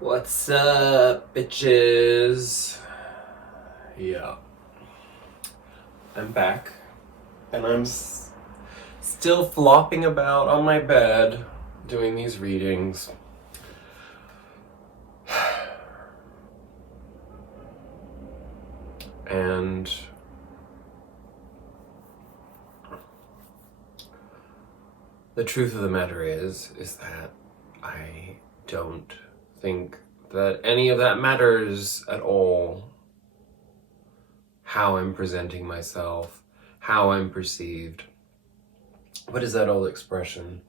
What's up, bitches? Yeah, I'm back, and I'm still flopping about on my bed doing these readings. And the truth of the matter is that I don't think that any of that matters at all. How I'm presenting myself, how I'm perceived. What is that old expression?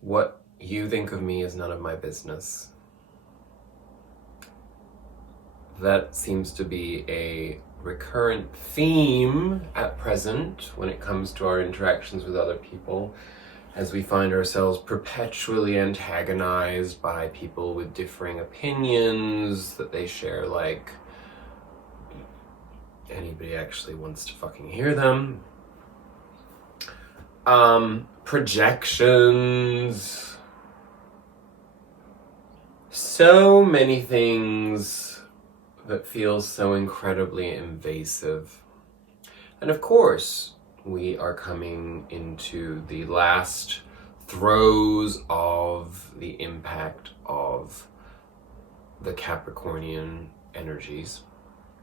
What you think of me is none of my business. That seems to be a recurrent theme at present when it comes to our interactions with other people, as we find ourselves perpetually antagonized by people with differing opinions that they share like anybody actually wants to fucking hear them. Projections. So many things that feels so incredibly invasive. And of course, we are coming into the last throes of the impact of the Capricornian energies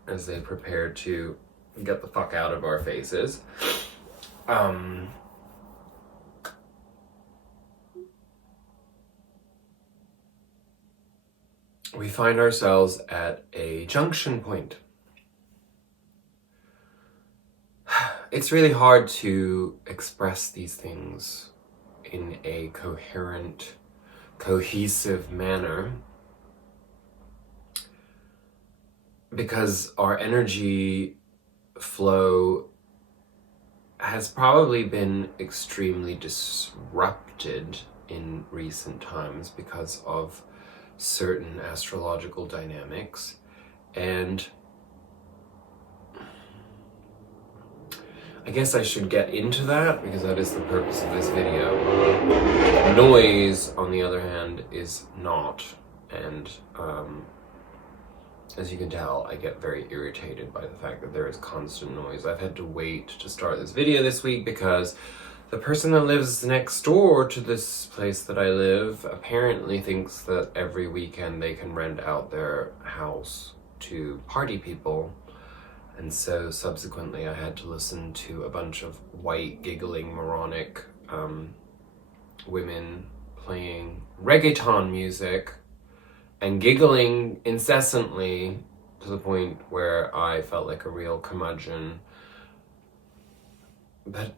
as they prepare to get the fuck out of our faces. We find ourselves at a junction point. It's really hard to express these things in a coherent, cohesive manner because our energy flow has probably been extremely disrupted in recent times because of certain astrological dynamics, and I guess I should get into that because that is the purpose of this video. Noise, on the other hand, is not, and as you can tell, I get very irritated by the fact that there is constant noise. I've had to wait to start this video this week because the person that lives next door to this place that I live apparently thinks that every weekend they can rent out their house to party people. And so subsequently I had to listen to a bunch of white, giggling, moronic women playing reggaeton music and giggling incessantly to the point where I felt like a real curmudgeon. But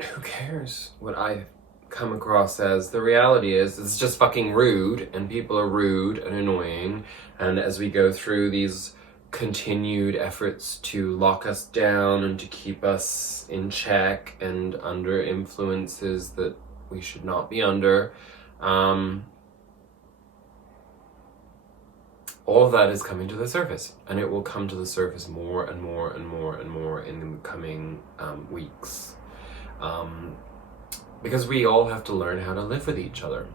who cares what I come across as? The reality is it's just fucking rude, and people are rude and annoying, and as we go through these continued efforts to lock us down and to keep us in check and under influences that we should not be under, all of that is coming to the surface, and it will come to the surface more and more and more and more in the coming weeks. Because we all have to learn how to live with each other.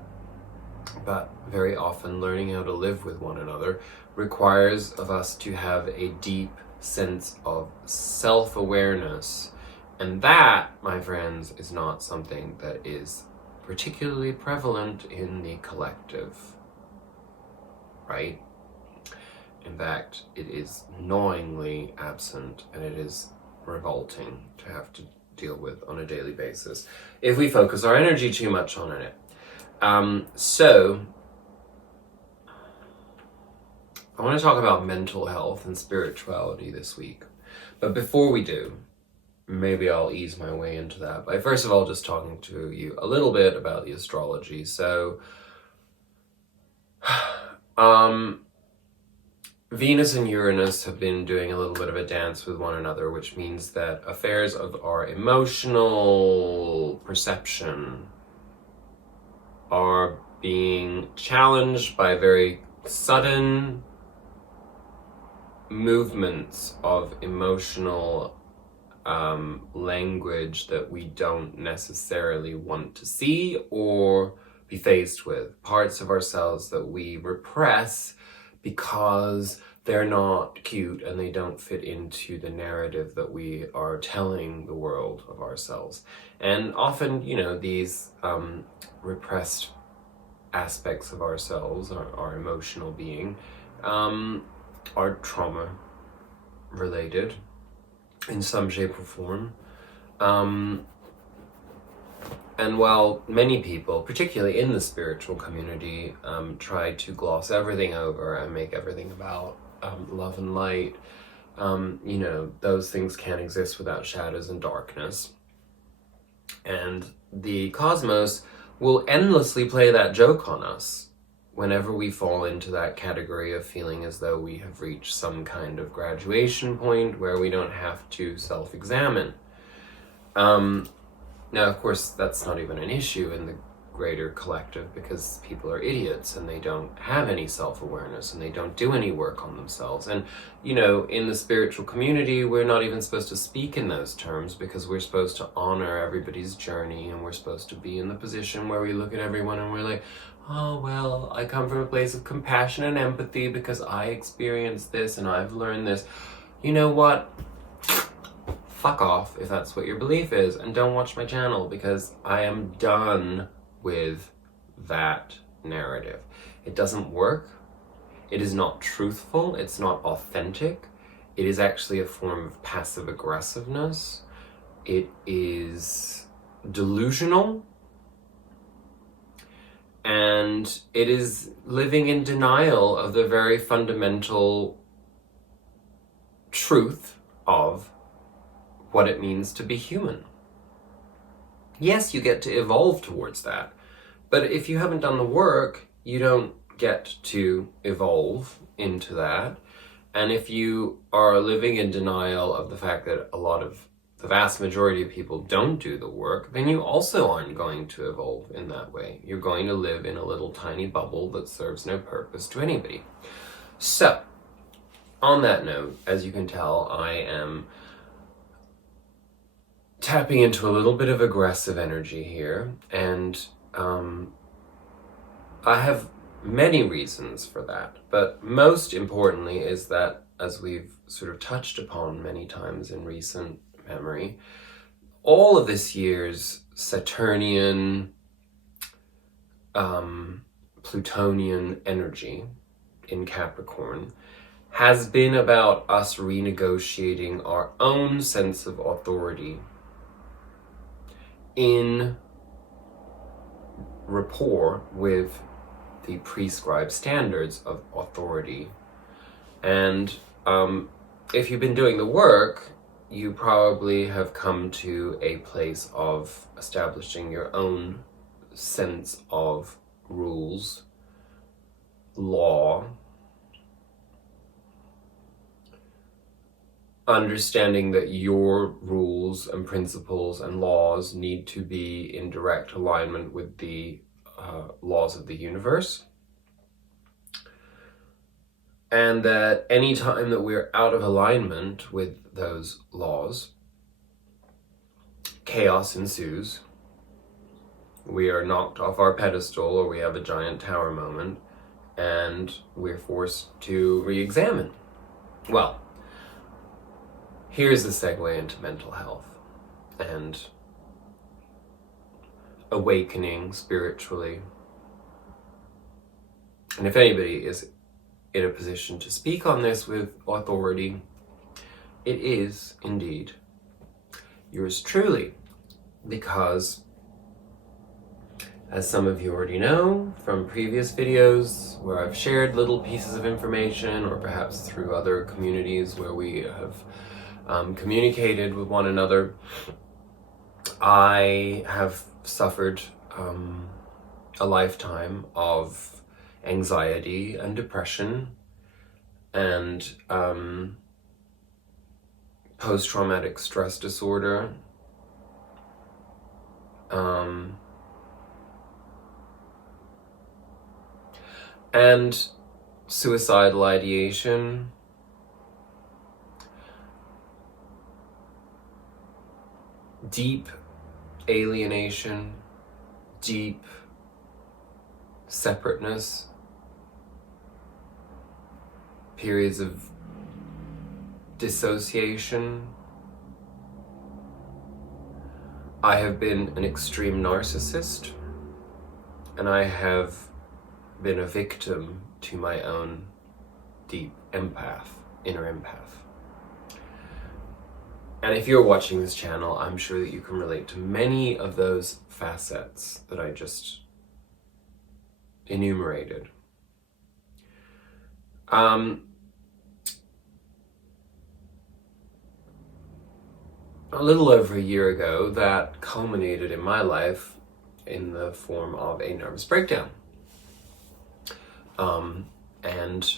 But very often learning how to live with one another requires of us to have a deep sense of self-awareness. And that, my friends, is not something that is particularly prevalent in the collective, right? In fact, it is gnawingly absent, and it is revolting to have to deal with on a daily basis if we focus our energy too much on it. So I want to talk about mental health and spirituality this week. But before we do, maybe I'll ease my way into that by first of all just talking to you a little bit about the astrology. So Venus and Uranus have been doing a little bit of a dance with one another, which means that affairs of our emotional perception are being challenged by very sudden movements of emotional language that we don't necessarily want to see or be faced with, parts of ourselves that we repress because they're not cute and they don't fit into the narrative that we are telling the world of ourselves. And often, these repressed aspects of ourselves, our emotional being, are trauma related in some shape or form. And while many people, particularly in the spiritual community, try to gloss everything over and make everything about love and light, those things can't exist without shadows and darkness. And the cosmos will endlessly play that joke on us whenever we fall into that category of feeling as though we have reached some kind of graduation point where we don't have to self-examine. Now, of course, that's not even an issue in the greater collective because people are idiots and they don't have any self-awareness and they don't do any work on themselves. And, in the spiritual community, we're not even supposed to speak in those terms because we're supposed to honor everybody's journey, and we're supposed to be in the position where we look at everyone and we're like, oh, well, I come from a place of compassion and empathy because I experienced this and I've learned this. You know what? Fuck off if that's what your belief is, and don't watch my channel because I am done with that narrative. It doesn't work. It is not truthful. It's not authentic. It is actually a form of passive aggressiveness. It is delusional. And it is living in denial of the very fundamental truth of what it means to be human. Yes, you get to evolve towards that, but if you haven't done the work, you don't get to evolve into that. And if you are living in denial of the fact that the vast majority of people don't do the work, then you also aren't going to evolve in that way. You're going to live in a little tiny bubble that serves no purpose to anybody. So, on that note, as you can tell, I am tapping into a little bit of aggressive energy here, and I have many reasons for that, but most importantly is that, as we've sort of touched upon many times in recent memory, all of this year's Saturnian, Plutonian energy in Capricorn has been about us renegotiating our own sense of authority in rapport with the prescribed standards of authority. And if you've been doing the work, you probably have come to a place of establishing your own sense of rules, law, understanding that your rules and principles and laws need to be in direct alignment with the laws of the universe. And that any time that we're out of alignment with those laws, chaos ensues. We are knocked off our pedestal, or we have a giant tower moment, and we're forced to re-examine. Well, here's the segue into mental health and awakening spiritually. And if anybody is in a position to speak on this with authority, it is indeed yours truly, because as some of you already know from previous videos where I've shared little pieces of information, or perhaps through other communities where we have communicated with one another, I have suffered a lifetime of anxiety and depression and post-traumatic stress disorder, and suicidal ideation, deep alienation, deep separateness, periods of dissociation. I have been an extreme narcissist, and I have been a victim to my own deep inner empath. And if you're watching this channel, I'm sure that you can relate to many of those facets that I just enumerated. A little over a year ago, that culminated in my life in the form of a nervous breakdown. And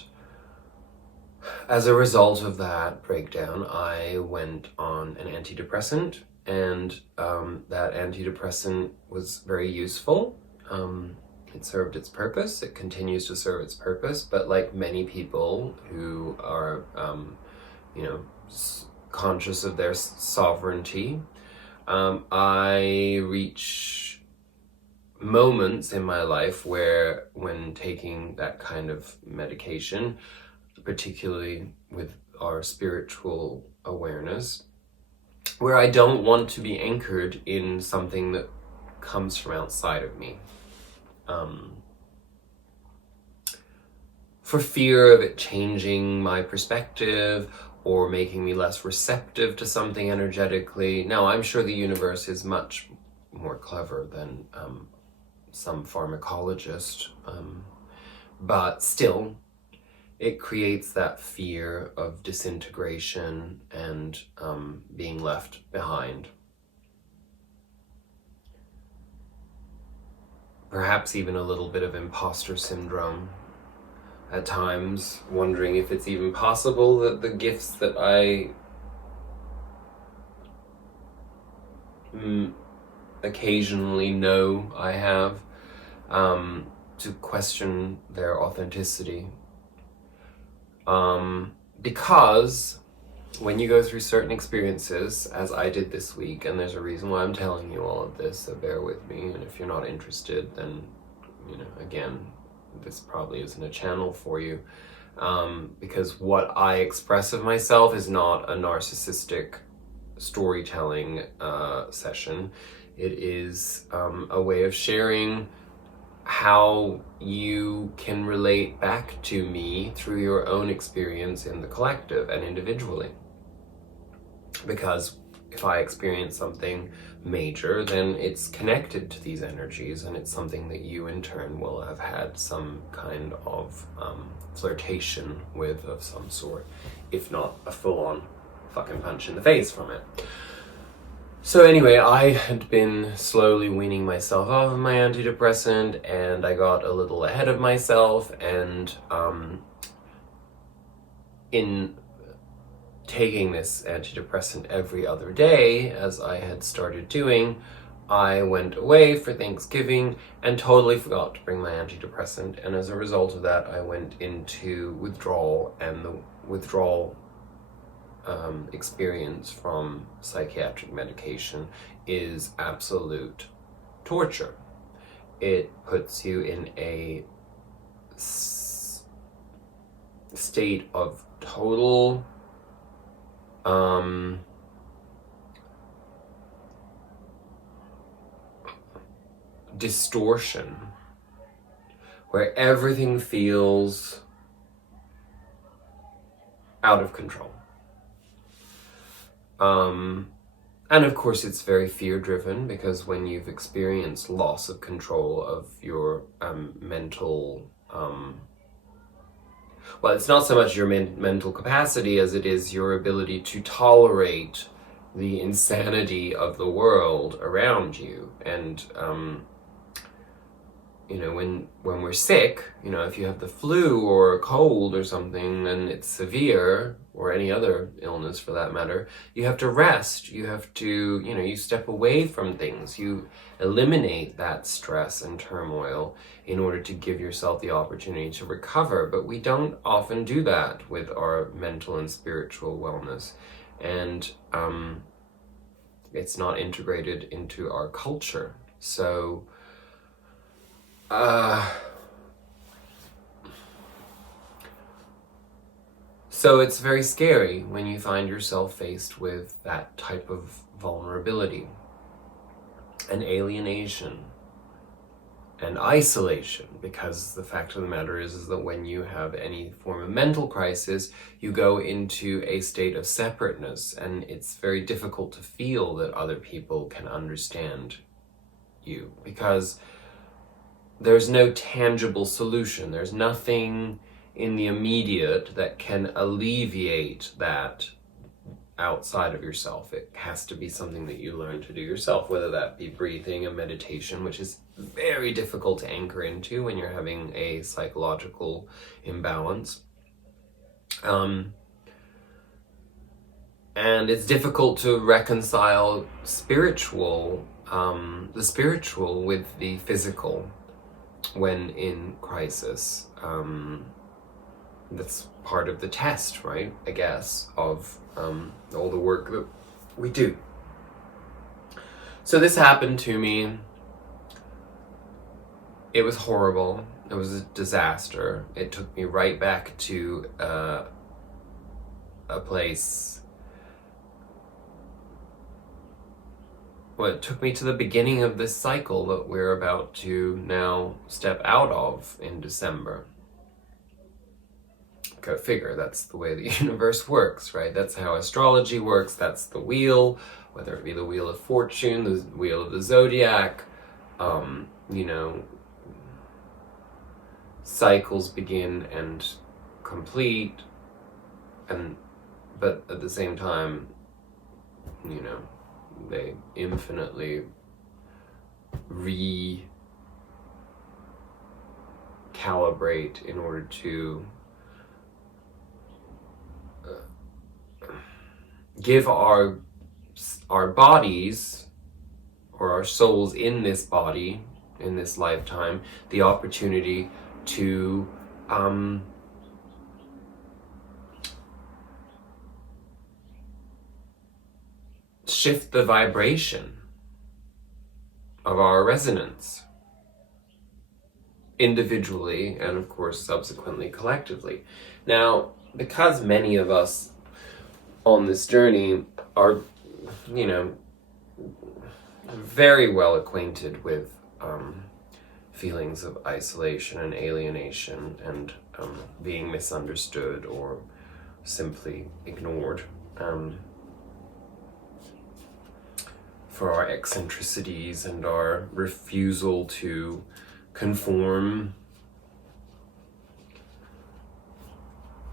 as a result of that breakdown, I went on an antidepressant, and that antidepressant was very useful. It served its purpose. It continues to serve its purpose, but like many people who are, conscious of their sovereignty, I reach moments in my life where, when taking that kind of medication, particularly with our spiritual awareness, where I don't want to be anchored in something that comes from outside of me. For fear of it changing my perspective or making me less receptive to something energetically. Now, I'm sure the universe is much more clever than some pharmacologist, but still, it creates that fear of disintegration and being left behind. Perhaps even a little bit of imposter syndrome at times, wondering if it's even possible that the gifts that I occasionally know I have, to question their authenticity. Because when you go through certain experiences, as I did this week, and there's a reason why I'm telling you all of this, so bear with me, and if you're not interested, then, again, this probably isn't a channel for you, because what I express of myself is not a narcissistic storytelling session. It is a way of sharing how you can relate back to me through your own experience in the collective and individually. Because if I experience something major, then it's connected to these energies, and it's something that you in turn will have had some kind of flirtation with of some sort, if not a full-on fucking punch in the face from it. So anyway, I had been slowly weaning myself off of my antidepressant, and I got a little ahead of myself, and in taking this antidepressant every other day, as I had started doing, I went away for Thanksgiving and totally forgot to bring my antidepressant, and as a result of that, I went into withdrawal, and the withdrawal experience from psychiatric medication is absolute torture. It puts you in a state of total distortion, where everything feels out of control. And of course it's very fear-driven, because when you've experienced loss of control of your mental, well, it's not so much your mental capacity as it is your ability to tolerate the insanity of the world around you. And when we're sick, if you have the flu or a cold or something, and it's severe, or any other illness for that matter, you have to rest. You have to, you step away from things. You eliminate that stress and turmoil in order to give yourself the opportunity to recover. But we don't often do that with our mental and spiritual wellness. And it's not integrated into our culture. So So it's very scary when you find yourself faced with that type of vulnerability and alienation and isolation, because the fact of the matter is that when you have any form of mental crisis, you go into a state of separateness, and it's very difficult to feel that other people can understand you, because there's no tangible solution. There's nothing in the immediate that can alleviate that outside of yourself. It has to be something that you learn to do yourself, whether that be breathing and meditation, which is very difficult to anchor into when you're having a psychological imbalance. And it's difficult to reconcile the spiritual with the physical when in crisis. That's part of the test, right? I guess, of all the work that we do. So this happened to me. It was horrible. It was a disaster. It took me right back to a place. Well, it took me to the beginning of this cycle that we're about to now step out of in December. Go figure, that's the way the universe works, right? That's how astrology works. That's the wheel, whether it be the wheel of fortune, the wheel of the zodiac, cycles begin and complete, but at the same time, they infinitely recalibrate in order to give our bodies, or our souls in this body, in this lifetime, the opportunity to shift the vibration of our resonance, individually and of course subsequently collectively. Now, because many of us on this journey are, very well acquainted with feelings of isolation and alienation and being misunderstood or simply ignored for our eccentricities and our refusal to conform.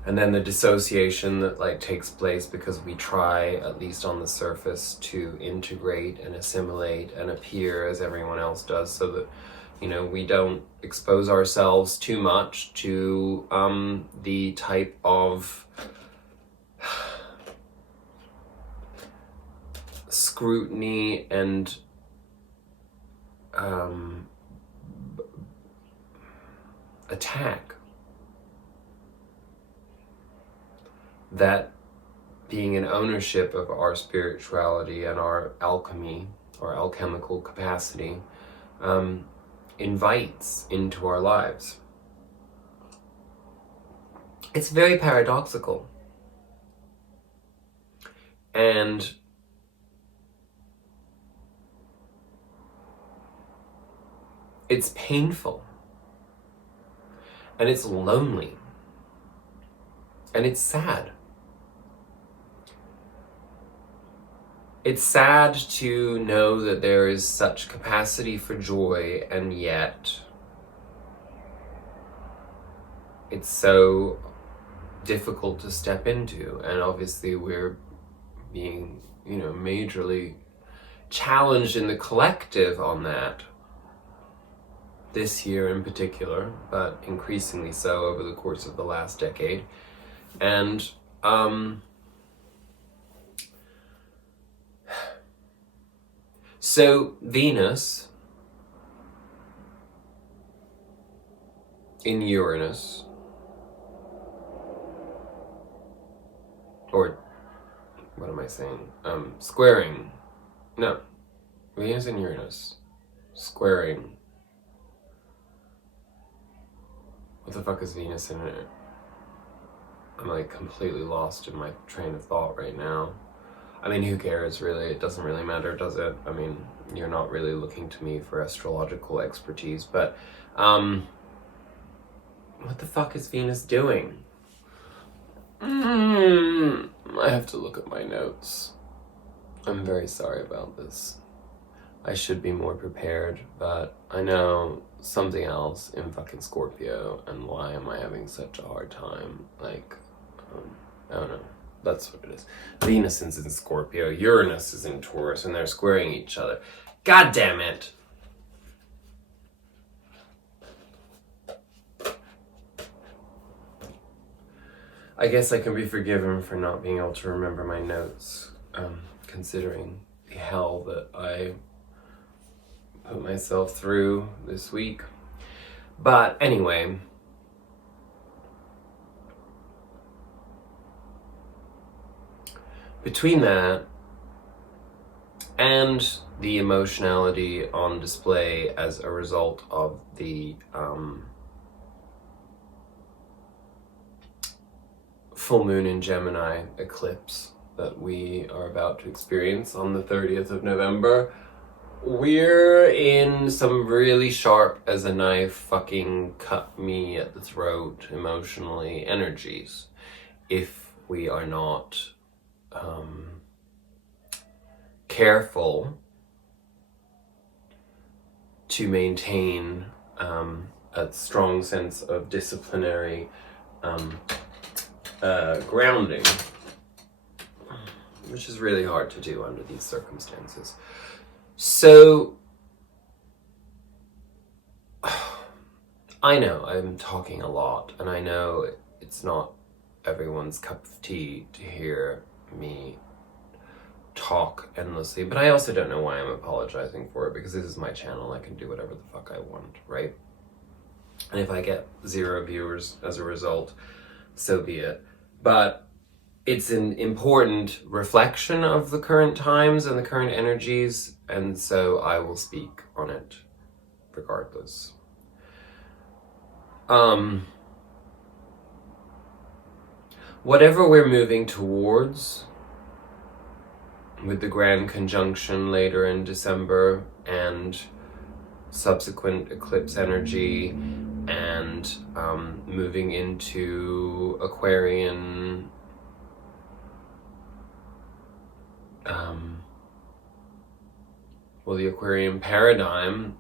And then the dissociation that takes place because we try, at least on the surface, to integrate and assimilate and appear as everyone else does, so that we don't expose ourselves too much to the type of scrutiny and attack that being in ownership of our spirituality and our alchemy, or alchemical capacity, invites into our lives. It's very paradoxical. And it's painful. And it's lonely. And it's sad. It's sad to know that there is such capacity for joy, and yet it's so difficult to step into. And obviously we're being, majorly challenged in the collective on that this year in particular, but increasingly so over the course of the last decade. And so Venus in Uranus, or what am I saying? Squaring. No. Venus and Uranus. Squaring. What the fuck is Venus in it? I'm like completely lost in my train of thought right now. I mean, who cares really? It doesn't really matter, does it? I mean, you're not really looking to me for astrological expertise, but what the fuck is Venus doing? I have to look at my notes. I'm very sorry about this. I should be more prepared, but I know something else in fucking Scorpio, and why am I having such a hard time? Like, I don't know. That's what it is. Venus is in Scorpio, Uranus is in Taurus, and they're squaring each other. God damn it! I guess I can be forgiven for not being able to remember my notes, considering the hell that I put myself through this week. But anyway, between that and the emotionality on display as a result of the full moon in Gemini eclipse that we are about to experience on the 30th of November, we're in some really sharp as a knife fucking cut me at the throat emotionally energies if we are not careful to maintain a strong sense of disciplinary grounding, which is really hard to do under these circumstances. So, I know I'm talking a lot, and I know it's not everyone's cup of tea to hear me talk endlessly, but I also don't know why I'm apologizing for it, because this is my channel. I can do whatever the fuck I want, right? And if I get 0 viewers as a result, so be it. But it's an important reflection of the current times and the current energies, and so I will speak on it regardless. Whatever we're moving towards with the grand conjunction later in December and subsequent eclipse energy and moving into Aquarian the Aquarian paradigm,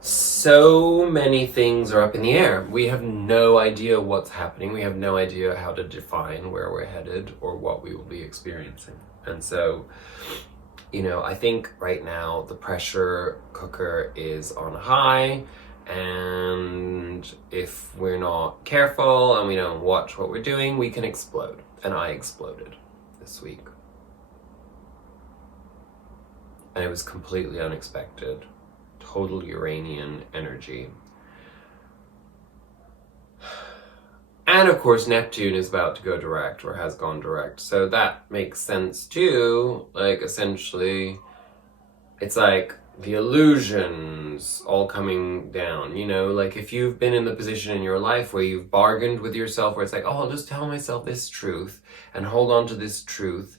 so many things are up in the air. We have no idea what's happening. We have no idea how to define where we're headed or what we will be experiencing. And so, you know, I think right now the pressure cooker is on high, and if we're not careful and we don't watch what we're doing, we can explode. And I exploded this week. And it was completely unexpected. Total Uranian energy. And of course, Neptune is about to go direct, or has gone direct. So that makes sense too. Like, essentially, it's like the illusions all coming down, you know? Like, if you've been in the position in your life where you've bargained with yourself, where it's like, oh, I'll just tell myself this truth and hold on to this truth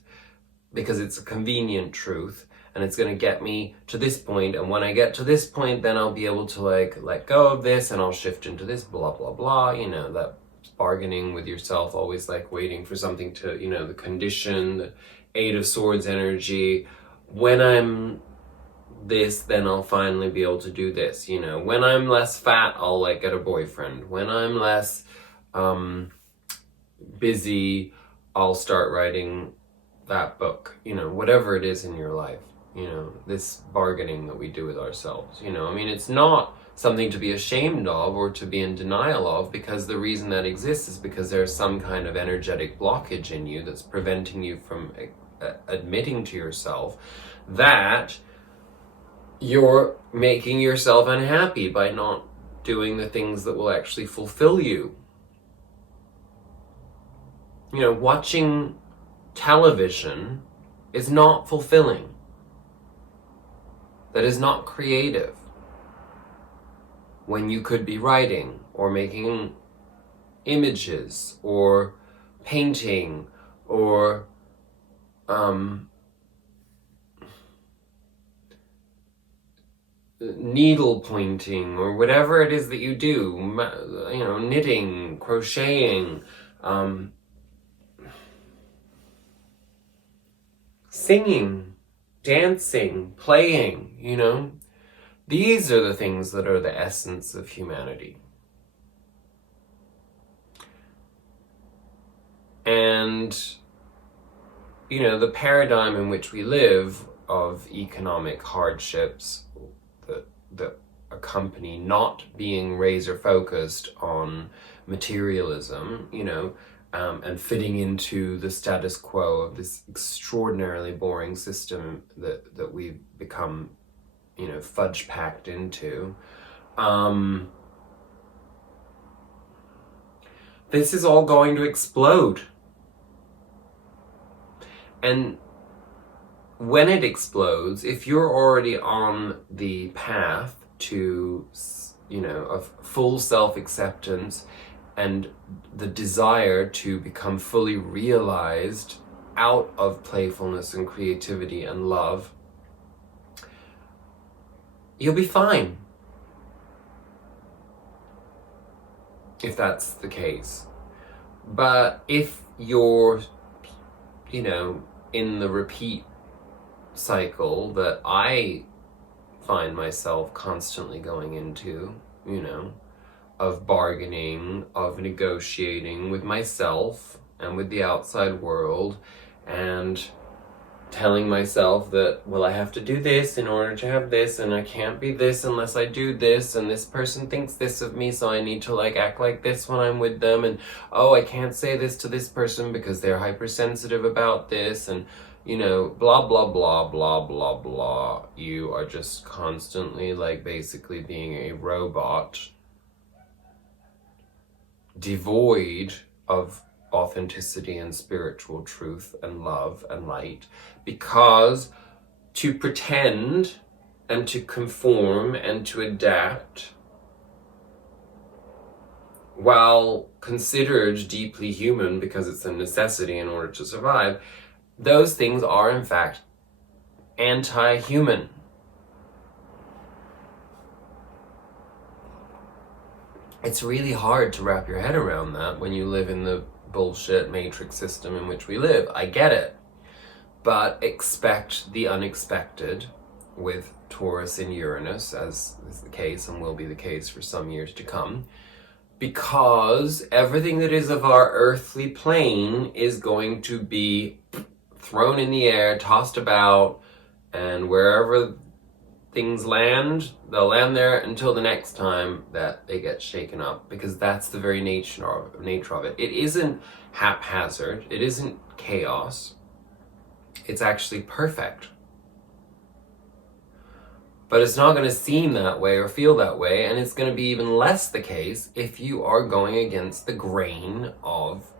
because it's a convenient truth, and it's going to get me to this point, and when I get to this point, then I'll be able to, like, let go of this, and I'll shift into this, blah, blah, blah, you know, that bargaining with yourself, always, like, waiting for something to, you know, the condition, the Eight of Swords energy. When I'm this, then I'll finally be able to do this, you know. When I'm less fat, I'll, like, get a boyfriend. When I'm less busy, I'll start writing that book, you know, whatever it is in your life. You know, this bargaining that we do with ourselves, you know, I mean, it's not something to be ashamed of or to be in denial of, because the reason that exists is because there's some kind of energetic blockage in you that's preventing you from admitting to yourself that you're making yourself unhappy by not doing the things that will actually fulfill you. You know, watching television is not fulfilling. That is not creative. When you could be writing or making images or painting or needle pointing or whatever it is that you do, knitting, crocheting, singing, dancing, playing, These are the things that are the essence of humanity. And, the paradigm in which we live of economic hardships that accompany not being razor focused on materialism, and fitting into the status quo of this extraordinarily boring system that we've become, fudge packed into. This is all going to explode. And when it explodes, if you're already on the path to, of full self-acceptance and the desire to become fully realized out of playfulness and creativity and love, you'll be fine. If that's the case. But if you're, in the repeat cycle that I find myself constantly going into, of bargaining, of negotiating with myself and with the outside world, and telling myself that, well, I have to do this in order to have this, and I can't be this unless I do this, and this person thinks this of me, so I need to act like this when I'm with them, and I can't say this to this person because they're hypersensitive about this, and blah, blah, blah, blah, blah, blah. You are just constantly basically being a robot, devoid of authenticity and spiritual truth and love and light, because to pretend and to conform and to adapt, while considered deeply human because it's a necessity in order to survive, those things are in fact anti-human. It's really hard to wrap your head around that when you live in the bullshit matrix system in which we live. I get it. But expect the unexpected with Taurus and Uranus, as is the case and will be the case for some years to come, because everything that is of our earthly plane is going to be thrown in the air, tossed about, and wherever things land, they'll land there until the next time that they get shaken up, because that's the very nature of it. It isn't haphazard, it isn't chaos, it's actually perfect. But it's not going to seem that way or feel that way, and it's going to be even less the case if you are going against the grain of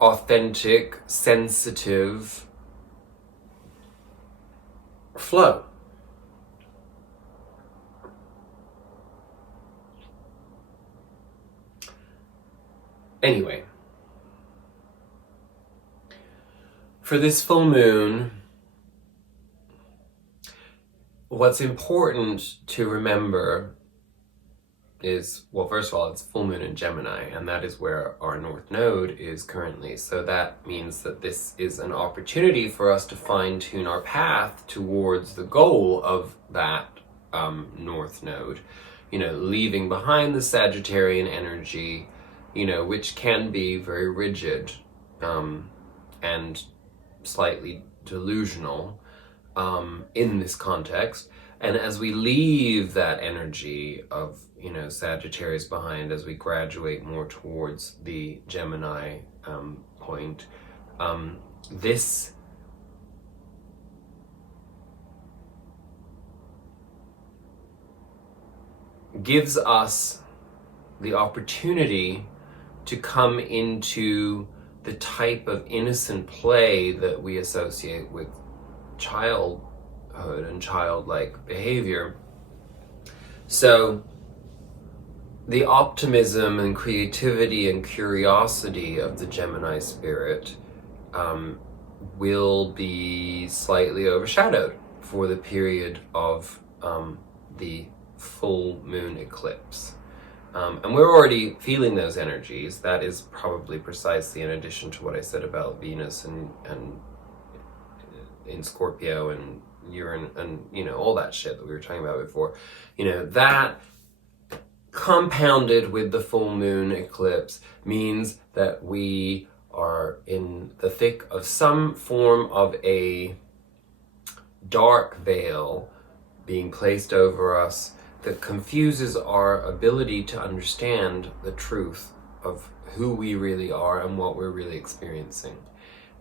authentic, sensitive flow. Anyway, for this full moon, what's important to remember is, well, first of all, it's full moon in Gemini, and that is where our North Node is currently. So that means that this is an opportunity for us to fine-tune our path towards the goal of that North Node. Leaving behind the Sagittarian energy, which can be very rigid and slightly delusional in this context. And as we leave that energy of, Sagittarius behind, as we graduate more towards the Gemini point, this gives us the opportunity to come into the type of innocent play that we associate with childhood and childlike behavior. So the optimism and creativity and curiosity of the Gemini spirit will be slightly overshadowed for the period of the full moon eclipse. And we're already feeling those energies. That is probably precisely in addition to what I said about Venus and in Scorpio and Uranus and, you know, all that shit that we were talking about before. You know, that compounded with the full moon eclipse means that we are in the thick of some form of a dark veil being placed over us that confuses our ability to understand the truth of who we really are and what we're really experiencing.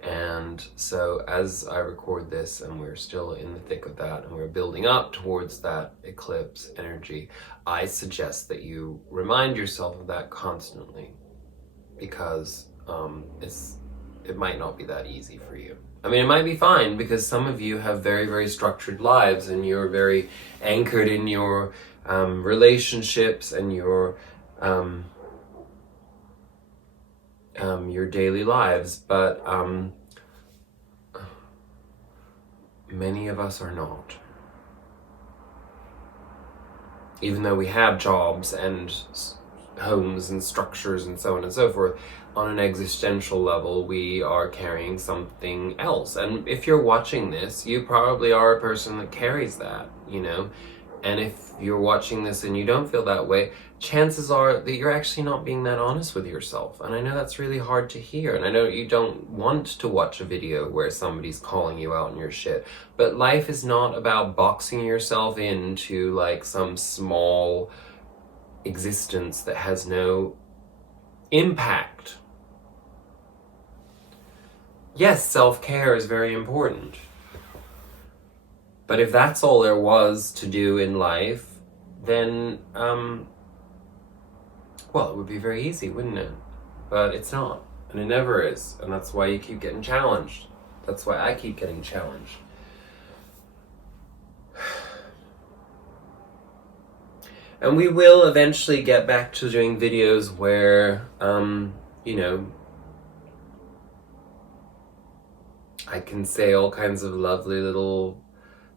And so as I record this and we're still in the thick of that and we're building up towards that eclipse energy, I suggest that you remind yourself of that constantly, because it might not be that easy for you. I mean, it might be fine because some of you have very, very structured lives and you're very anchored in your relationships and your daily lives, but many of us are not. Even though we have jobs and homes and structures and so on and so forth, on an existential level, we are carrying something else. And if you're watching this, you probably are a person that carries that, you know? And if you're watching this and you don't feel that way, chances are that you're actually not being that honest with yourself. And I know that's really hard to hear. And I know you don't want to watch a video where somebody's calling you out on your shit. But life is not about boxing yourself into like some small existence that has no impact. Yes, self-care is very important. But if that's all there was to do in life, then, well, it would be very easy, wouldn't it? But it's not, and it never is, and that's why you keep getting challenged. That's why I keep getting challenged. And we will eventually get back to doing videos where, you know, I can say all kinds of lovely little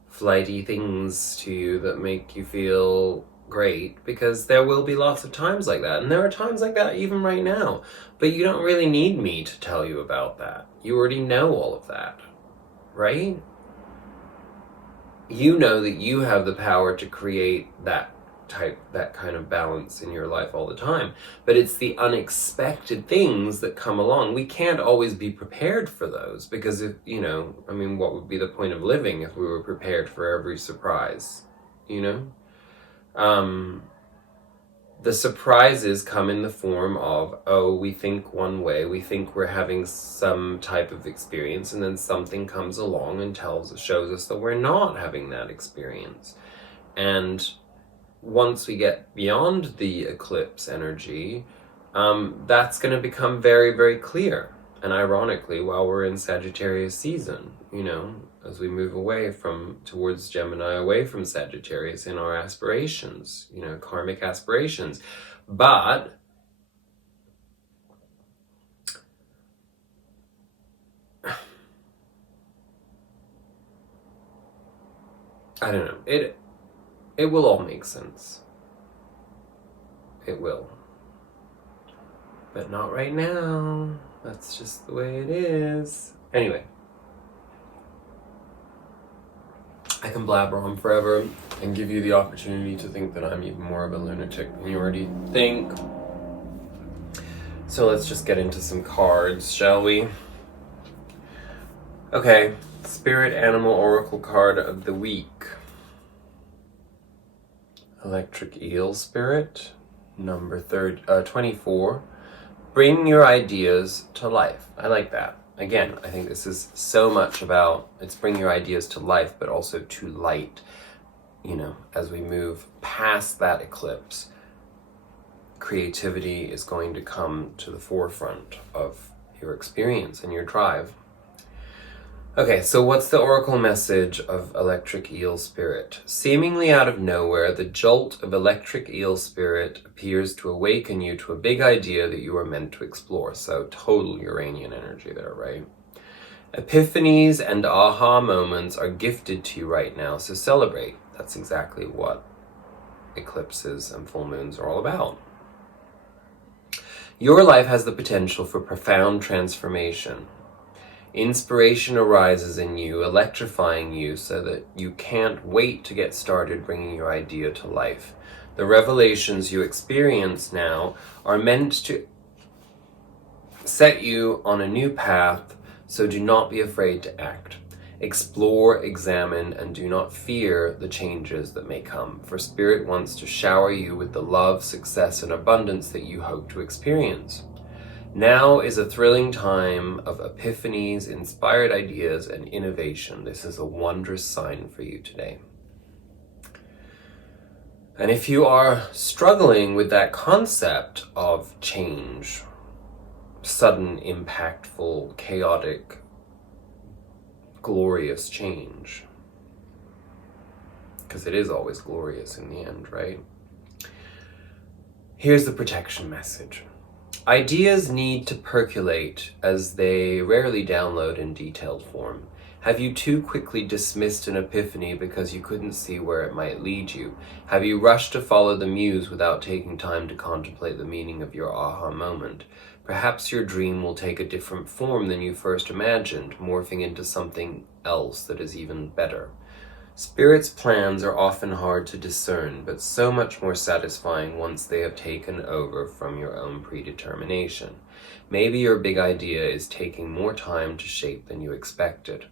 flighty things to you that make you feel great, because there will be lots of times like that, and there are times like that even right now, but you don't really need me to tell you about that. You already know all of that, right? You know that you have the power to create that kind of balance in your life all the time, but it's the unexpected things that come along. We can't always be prepared for those, because if, you know, I mean, what would be the point of living if we were prepared for every surprise, you know? The surprises come in the form of, oh, we think one way, we think we're having some type of experience, and then something comes along and shows us that we're not having that experience. And once we get beyond the eclipse energy, that's going to become very, very clear. And ironically, while we're in Sagittarius season, you know, as we move away towards Gemini, away from Sagittarius in our aspirations, you know, karmic aspirations. But I don't know, it will all make sense. It will. But not right now. That's just the way it is. Anyway. I can blabber on forever and give you the opportunity to think that I'm even more of a lunatic than you already think. So let's just get into some cards, shall we? Okay, Spirit Animal Oracle card of the week. Electric Eel Spirit, number 24. Bring your ideas to life. I like that. Again, I think this is so much about, it's bring your ideas to life, but also to light, you know, as we move past that eclipse. Creativity is going to come to the forefront of your experience and your drive. Okay, so what's the oracle message of electric eel spirit? Seemingly out of nowhere, the jolt of electric eel spirit appears to awaken you to a big idea that you are meant to explore. So total Uranian energy there, right? Epiphanies and aha moments are gifted to you right now, so celebrate. That's exactly what eclipses and full moons are all about. Your life has the potential for profound transformation. Inspiration arises in you, electrifying you so that you can't wait to get started bringing your idea to life. The revelations you experience now are meant to set you on a new path, so do not be afraid to act. Explore, examine, and do not fear the changes that may come, for Spirit wants to shower you with the love, success, and abundance that you hope to experience. Now is a thrilling time of epiphanies, inspired ideas, and innovation. This is a wondrous sign for you today. And if you are struggling with that concept of change, sudden, impactful, chaotic, glorious change, because it is always glorious in the end, right? Here's the protection message. Ideas need to percolate, as they rarely download in detailed form. Have you too quickly dismissed an epiphany because you couldn't see where it might lead you? Have you rushed to follow the muse without taking time to contemplate the meaning of your aha moment? Perhaps your dream will take a different form than you first imagined, morphing into something else that is even better. Spirit's plans are often hard to discern, but so much more satisfying once they have taken over from your own predetermination. Maybe your big idea is taking more time to shape than you expected.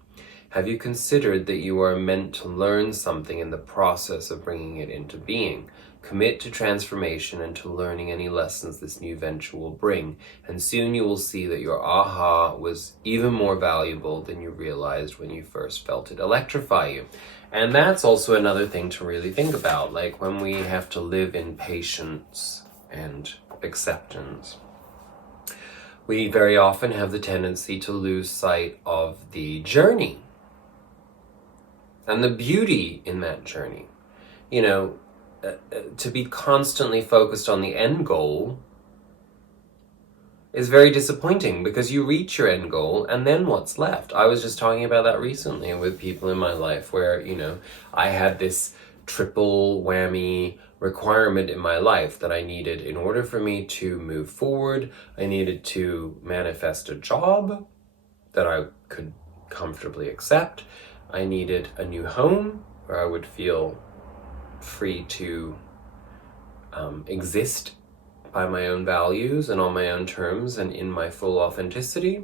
Have you considered that you are meant to learn something in the process of bringing it into being? Commit to transformation and to learning any lessons this new venture will bring, and soon you will see that your aha was even more valuable than you realized when you first felt it electrify you. And that's also another thing to really think about, like when we have to live in patience and acceptance. We very often have the tendency to lose sight of the journey and the beauty in that journey. You know, to be constantly focused on the end goal is very disappointing, because you reach your end goal and then what's left? I was just talking about that recently with people in my life where, I had this triple whammy requirement in my life that I needed in order for me to move forward. I needed to manifest a job that I could comfortably accept. I needed a new home where I would feel free to exist by my own values and on my own terms and in my full authenticity.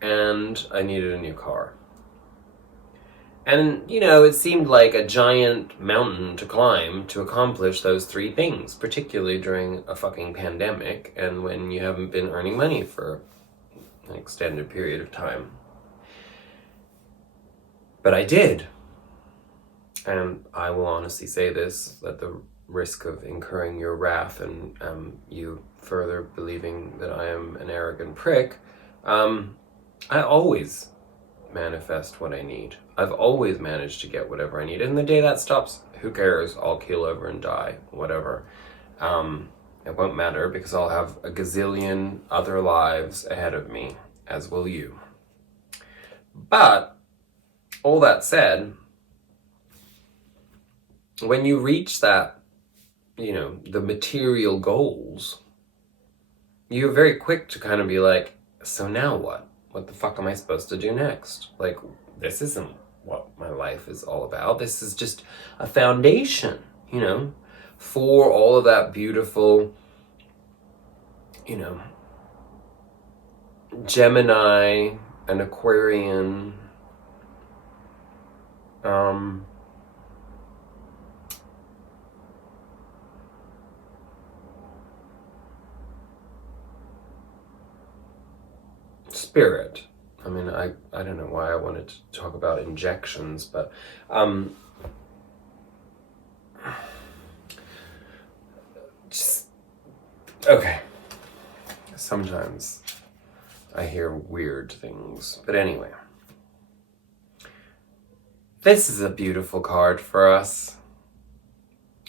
And I needed a new car. And, it seemed like a giant mountain to climb to accomplish those three things, particularly during a fucking pandemic and when you haven't been earning money for an extended period of time. But I did. And I will honestly say this, at the risk of incurring your wrath and you further believing that I am an arrogant prick, I always manifest what I need. I've always managed to get whatever I need. And the day that stops, who cares? I'll keel over and die, whatever. It won't matter, because I'll have a gazillion other lives ahead of me, as will you. But all that said, when you reach that, the material goals, you're very quick to kind of be like, so now what? What the fuck am I supposed to do next? Like, this isn't what my life is all about. This is just a foundation, for all of that beautiful, Gemini and Aquarian, spirit. I mean, I don't know why I wanted to talk about injections, but okay. Sometimes I hear weird things, but anyway, This is a beautiful card for us.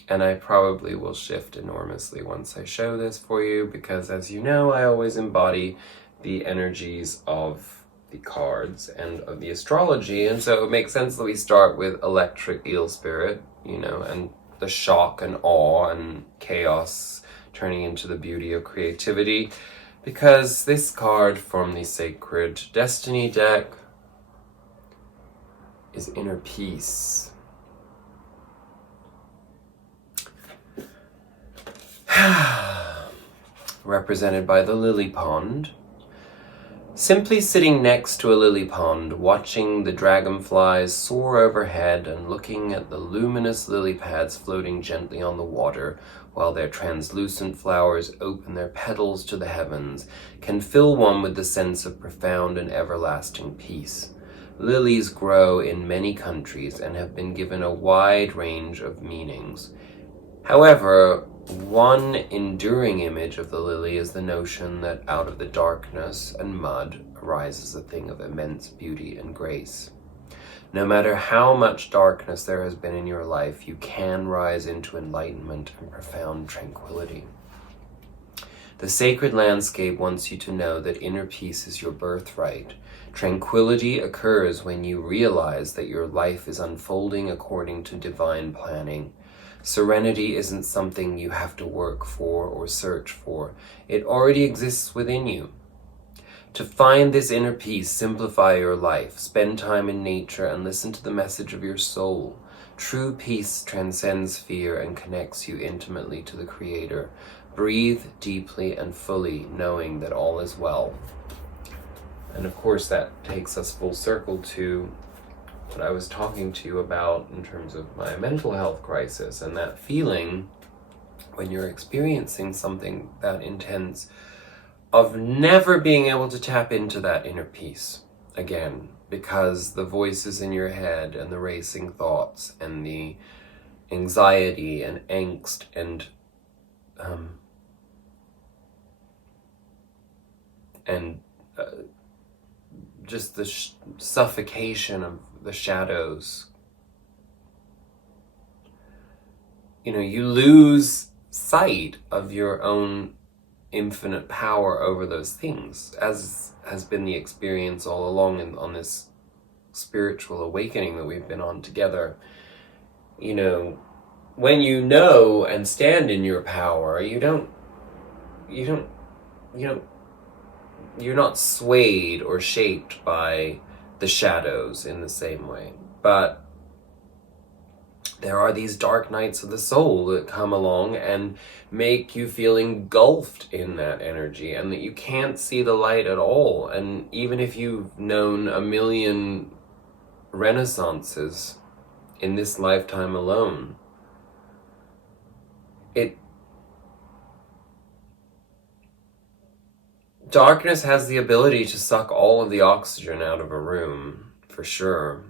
And I probably will shift enormously once I show this for you, because as you know, I always embody the energies of the cards and of the astrology. And so it makes sense that we start with electric eel spirit, and the shock and awe and chaos turning into the beauty of creativity. Because this card from the Sacred Destiny deck is inner peace. Represented by the lily pond. Simply sitting next to a lily pond, watching the dragonflies soar overhead and looking at the luminous lily pads floating gently on the water while their translucent flowers open their petals to the heavens can fill one with the sense of profound and everlasting peace. Lilies grow in many countries and have been given a wide range of meanings. However, one enduring image of the lily is the notion that out of the darkness and mud arises a thing of immense beauty and grace. No matter how much darkness there has been in your life, you can rise into enlightenment and profound tranquility. The sacred landscape wants you to know that inner peace is your birthright. Tranquility occurs when you realize that your life is unfolding according to divine planning. Serenity isn't something you have to work for or search for. It already exists within you. To find this inner peace, simplify your life, spend time in nature, and listen to the message of your soul. True peace transcends fear and connects you intimately to the Creator. Breathe deeply and fully, knowing that all is well. And of course, that takes us full circle to what I was talking to you about in terms of my mental health crisis, and that feeling when you're experiencing something that intense of never being able to tap into that inner peace again, because the voices in your head and the racing thoughts and the anxiety and angst and just the suffocation of the shadows. You lose sight of your own infinite power over those things, as has been the experience all along on this spiritual awakening that we've been on together. When you know and stand in your power, you're not swayed or shaped by the shadows in the same way. But there are these dark nights of the soul that come along and make you feel engulfed in that energy, and that you can't see the light at all. And even if you've known a million renaissances in this lifetime alone, darkness has the ability to suck all of the oxygen out of a room, for sure.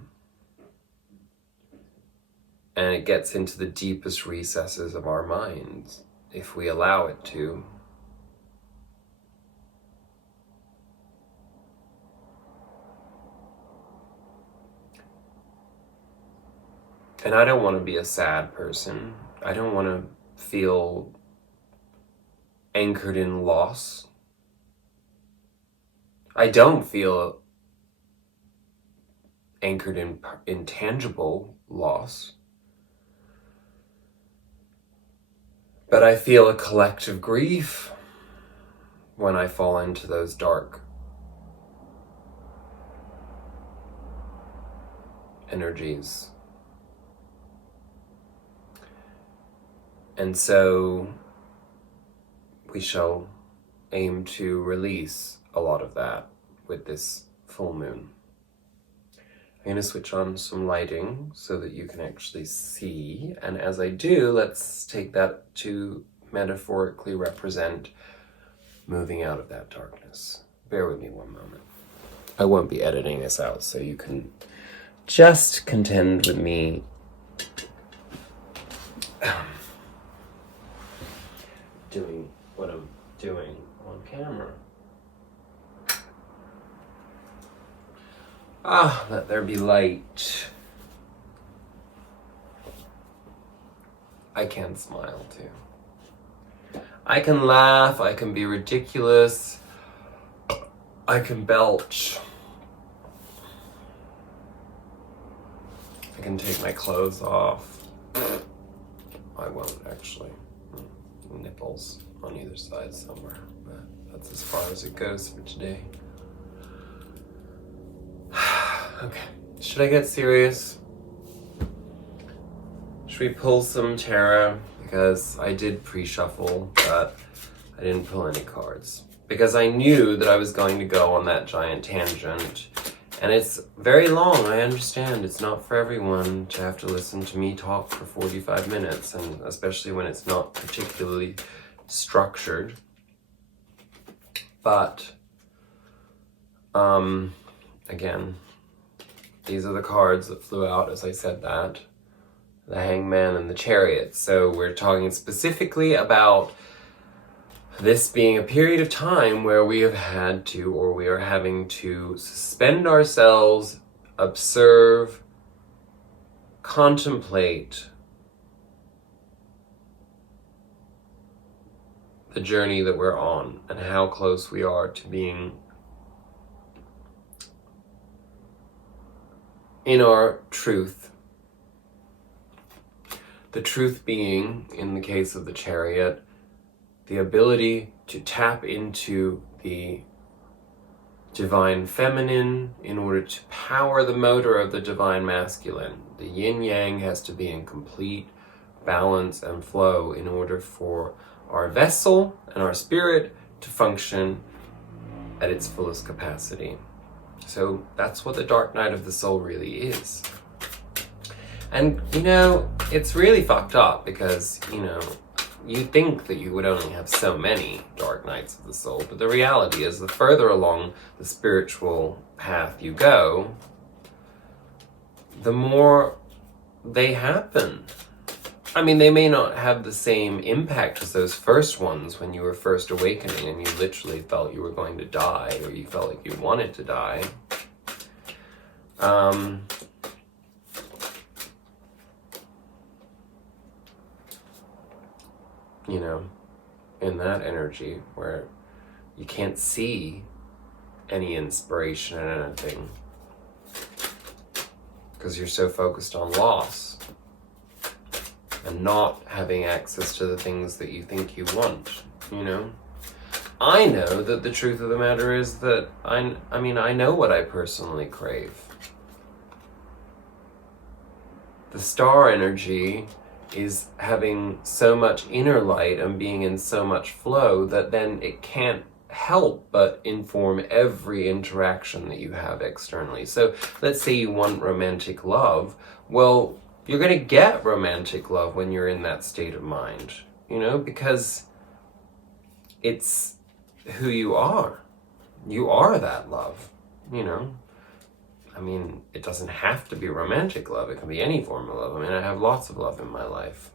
And it gets into the deepest recesses of our minds, if we allow it to. And I don't want to be a sad person. I don't want to feel anchored in loss. I don't feel anchored in intangible loss. But I feel a collective grief when I fall into those dark energies. And so we shall aim to release a lot of that with this full moon. I'm going to switch on some lighting so that you can actually see. And as I do, let's take that to metaphorically represent moving out of that darkness. Bear with me one moment. I won't be editing this out, so you can just contend with me doing what I'm doing on camera. Let there be light. I can smile too. I can laugh, I can be ridiculous, I can belch. I can take my clothes off. I won't actually. Nipples on either side somewhere, but that's as far as it goes for today. Okay, should I get serious? Should we pull some tarot? Because I did pre-shuffle, but I didn't pull any cards. Because I knew that I was going to go on that giant tangent. And it's very long, I understand. It's not for everyone to have to listen to me talk for 45 minutes, and especially when it's not particularly structured. But, again, these are the cards that flew out as I said that. The Hangman and the Chariot. So we're talking specifically about this being a period of time where we have had to, or we are having to, suspend ourselves, observe, contemplate the journey that we're on and how close we are to being in our truth. The truth being, in the case of the Chariot, the ability to tap into the divine feminine in order to power the motor of the divine masculine. The yin-yang has to be in complete balance and flow in order for our vessel and our spirit to function at its fullest capacity. So that's what the dark night of the soul really is. And, it's really fucked up because, you think that you would only have so many dark nights of the soul, but the reality is the further along the spiritual path you go, the more they happen. I mean, they may not have the same impact as those first ones when you were first awakening and you literally felt you were going to die, or you felt like you wanted to die. In that energy where you can't see any inspiration in anything because you're so focused on loss and not having access to the things that you think you want, I know that the truth of the matter is that I know what I personally crave. The star energy is having so much inner light and being in so much flow that then it can't help but inform every interaction that you have externally. So let's say you want romantic love. Well, you're going to get romantic love when you're in that state of mind, because it's who you are. You are that love, it doesn't have to be romantic love. It can be any form of love. I have lots of love in my life.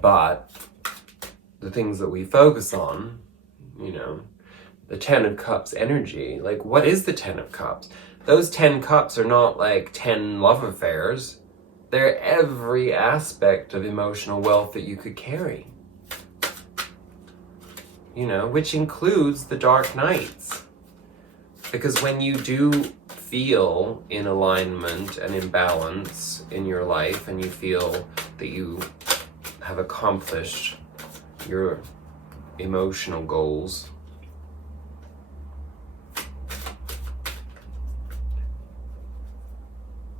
But the things that we focus on, the 10 of Cups energy, like what is the 10 of Cups? Those 10 cups are not like 10 love affairs. They're every aspect of emotional wealth that you could carry. Which includes the dark nights. Because when you do feel in alignment and in balance in your life, and you feel that you have accomplished your emotional goals,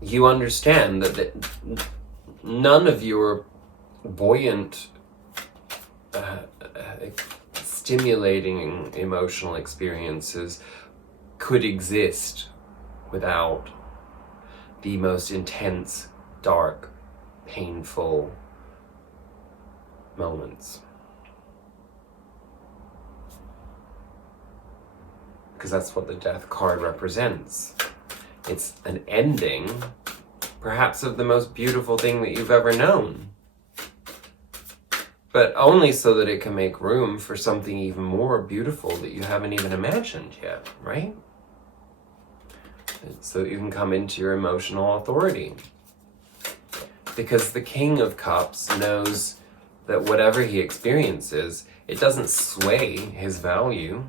you understand that none of your buoyant, stimulating emotional experiences could exist without the most intense, dark, painful moments. Because that's what the Death card represents. It's an ending, perhaps of the most beautiful thing that you've ever known. But only so that it can make room for something even more beautiful that you haven't even imagined yet, right? so that you can come into your emotional authority. Because the King of Cups knows that whatever he experiences, it doesn't sway his value.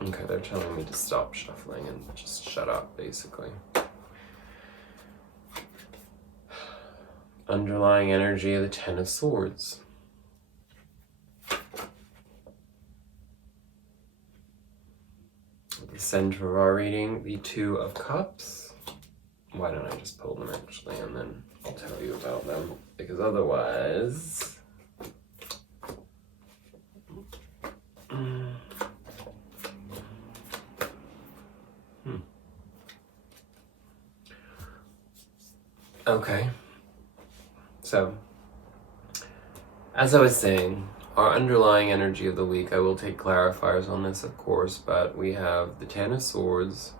Okay, they're telling me to stop shuffling and just shut up, basically. Underlying energy of the Ten of Swords. The center of our reading, the Two of Cups. Why don't I just pull them actually, and then I'll tell you about them, because otherwise... Okay, so as I was saying, our underlying energy of the week, I will take clarifiers on this, of course, but we have the Ten of Swords,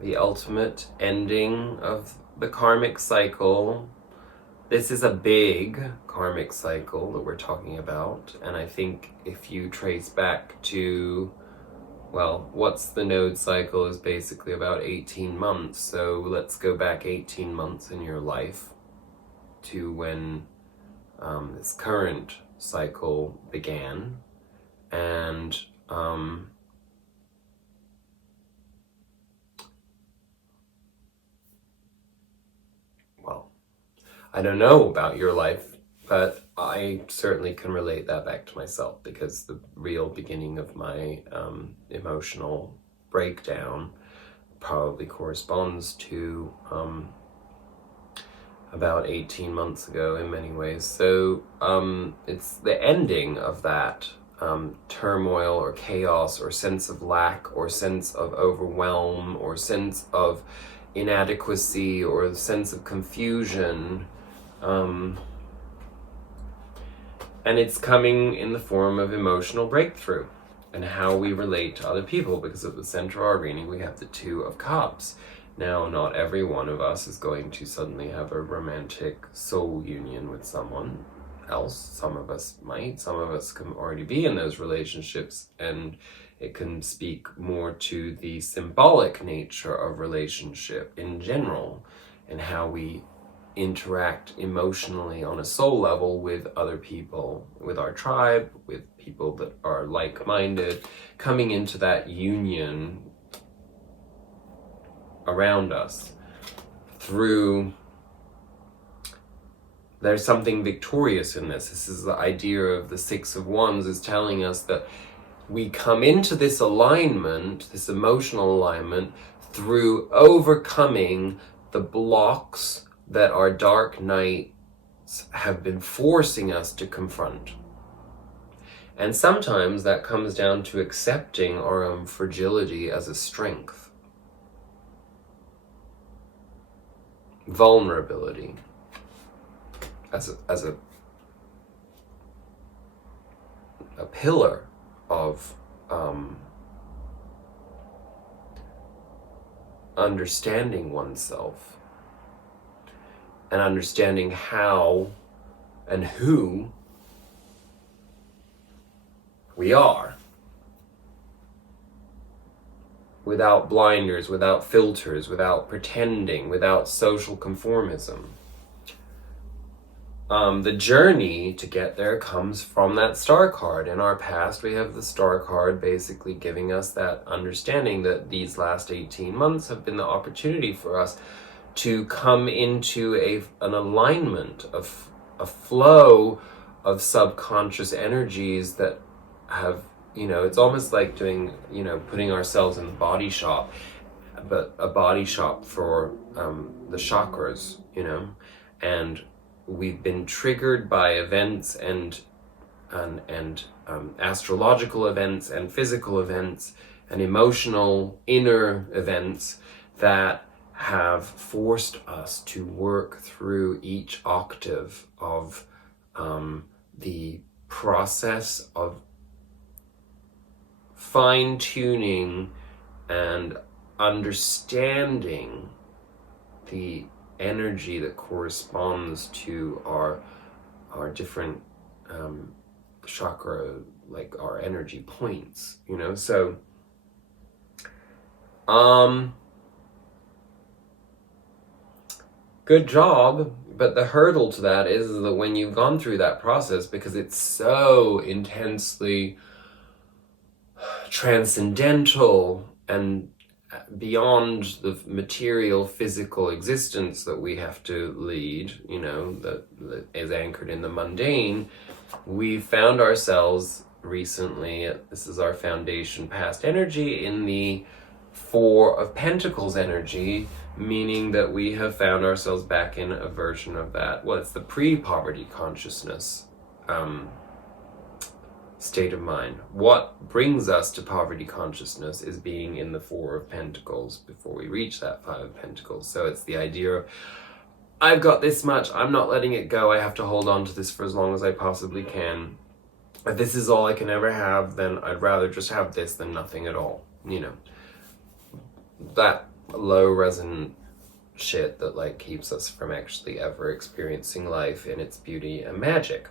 the ultimate ending of the karmic cycle. This is a big karmic cycle that we're talking about, and I think if you trace back to, well, what's the node cycle is basically about 18 months, so let's go back 18 months in your life to when this current cycle began, and well, I don't know about your life, but I certainly can relate that back to myself, because the real beginning of my emotional breakdown probably corresponds to about 18 months ago in many ways. So it's the ending of that turmoil or chaos or sense of lack or sense of overwhelm or sense of inadequacy or sense of confusion. And it's coming in the form of emotional breakthrough and how we relate to other people, because at the center of our reading we have the Two of Cups. Now, not every one of us is going to suddenly have a romantic soul union with someone else. Some of us might. Some of us can already be in those relationships, and it can speak more to the symbolic nature of relationship in general and how we interact emotionally on a soul level with other people, with our tribe, with people that are like-minded, coming into that union around us through... There's something victorious in this. This is the idea of the Six of Wands, is telling us that we come into this alignment, this emotional alignment, through overcoming the blocks that our dark nights have been forcing us to confront. And sometimes that comes down to accepting our own fragility as a strength. Vulnerability as a pillar of understanding oneself and understanding how and who we are, without blinders, without filters, without pretending, without social conformism. The journey to get there comes from that star card. In our past, we have the star card basically giving us that understanding that these last 18 months have been the opportunity for us to come into an alignment of a flow of subconscious energies that have, it's almost like doing, putting ourselves in the body shop, but a body shop for the chakras, and we've been triggered by events and astrological events and physical events and emotional inner events that have forced us to work through each octave of the process of fine-tuning and understanding the energy that corresponds to our different chakra, like our energy points, you know. So good job, but the hurdle to that is that when you've gone through that process, because it's so intensely transcendental and beyond the material physical existence that we have to lead, you know, that is anchored in the mundane, we found ourselves recently, this is our foundation past energy, in the Four of Pentacles energy, meaning that we have found ourselves back in a version of that. Well, it's the pre-poverty consciousness state of mind. What brings us to poverty consciousness is being in the Four of Pentacles before we reach that Five of Pentacles. So it's the idea of, I've got this much, I'm not letting it go, I have to hold on to this for as long as I possibly can. If this is all I can ever have, then I'd rather just have this than nothing at all, you know. That low resonant shit that like keeps us from actually ever experiencing life in its beauty and magic.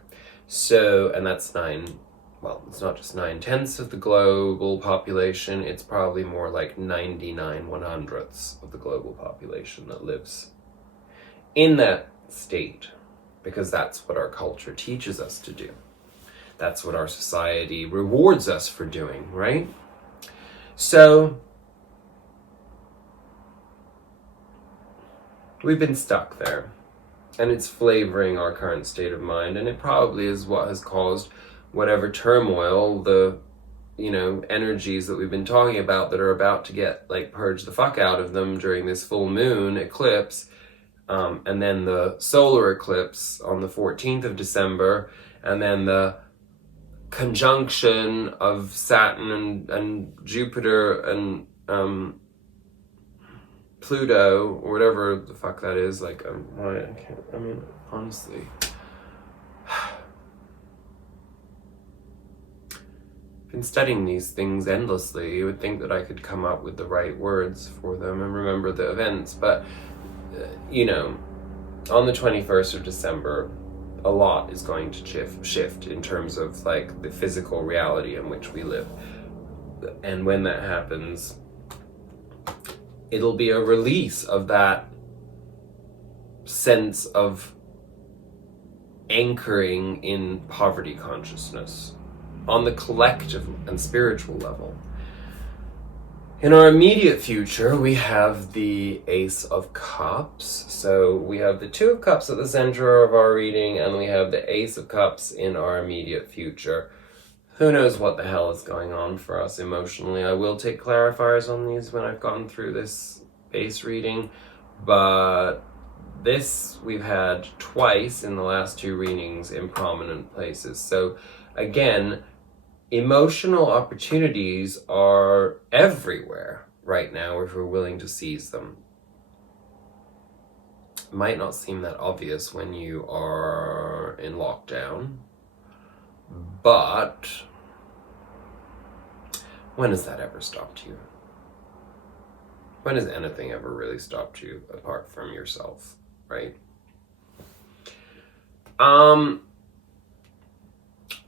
So, and that's it's not just 9/10 of the global population, it's probably more like 99/100 of the global population that lives in that state, because that's what our culture teaches us to do. That's what our society rewards us for doing, right? So we've been stuck there, and it's flavoring our current state of mind, and it probably is what has caused whatever turmoil, the, you know, energies that we've been talking about that are about to get, like, purge the fuck out of them during this full moon eclipse, and then the solar eclipse on the 14th of December, and then the conjunction of Saturn and Jupiter and Pluto, or whatever the fuck that is, like, honestly. Been studying these things endlessly. You would think that I could come up with the right words for them and remember the events, but, you know, on the 21st of December, a lot is going to shift in terms of, like, the physical reality in which we live. And when that happens, it'll be a release of that sense of anchoring in poverty consciousness on the collective and spiritual level. In our immediate future, we have the Ace of Cups. So we have the Two of Cups at the center of our reading, and we have the Ace of Cups in our immediate future. Who knows what the hell is going on for us emotionally. I will take clarifiers on these when I've gone through this base reading, but this we've had twice in the last two readings in prominent places. So again, emotional opportunities are everywhere right now if we're willing to seize them. It might not seem that obvious when you are in lockdown, but when has that ever stopped you? When has anything ever really stopped you apart from yourself, right?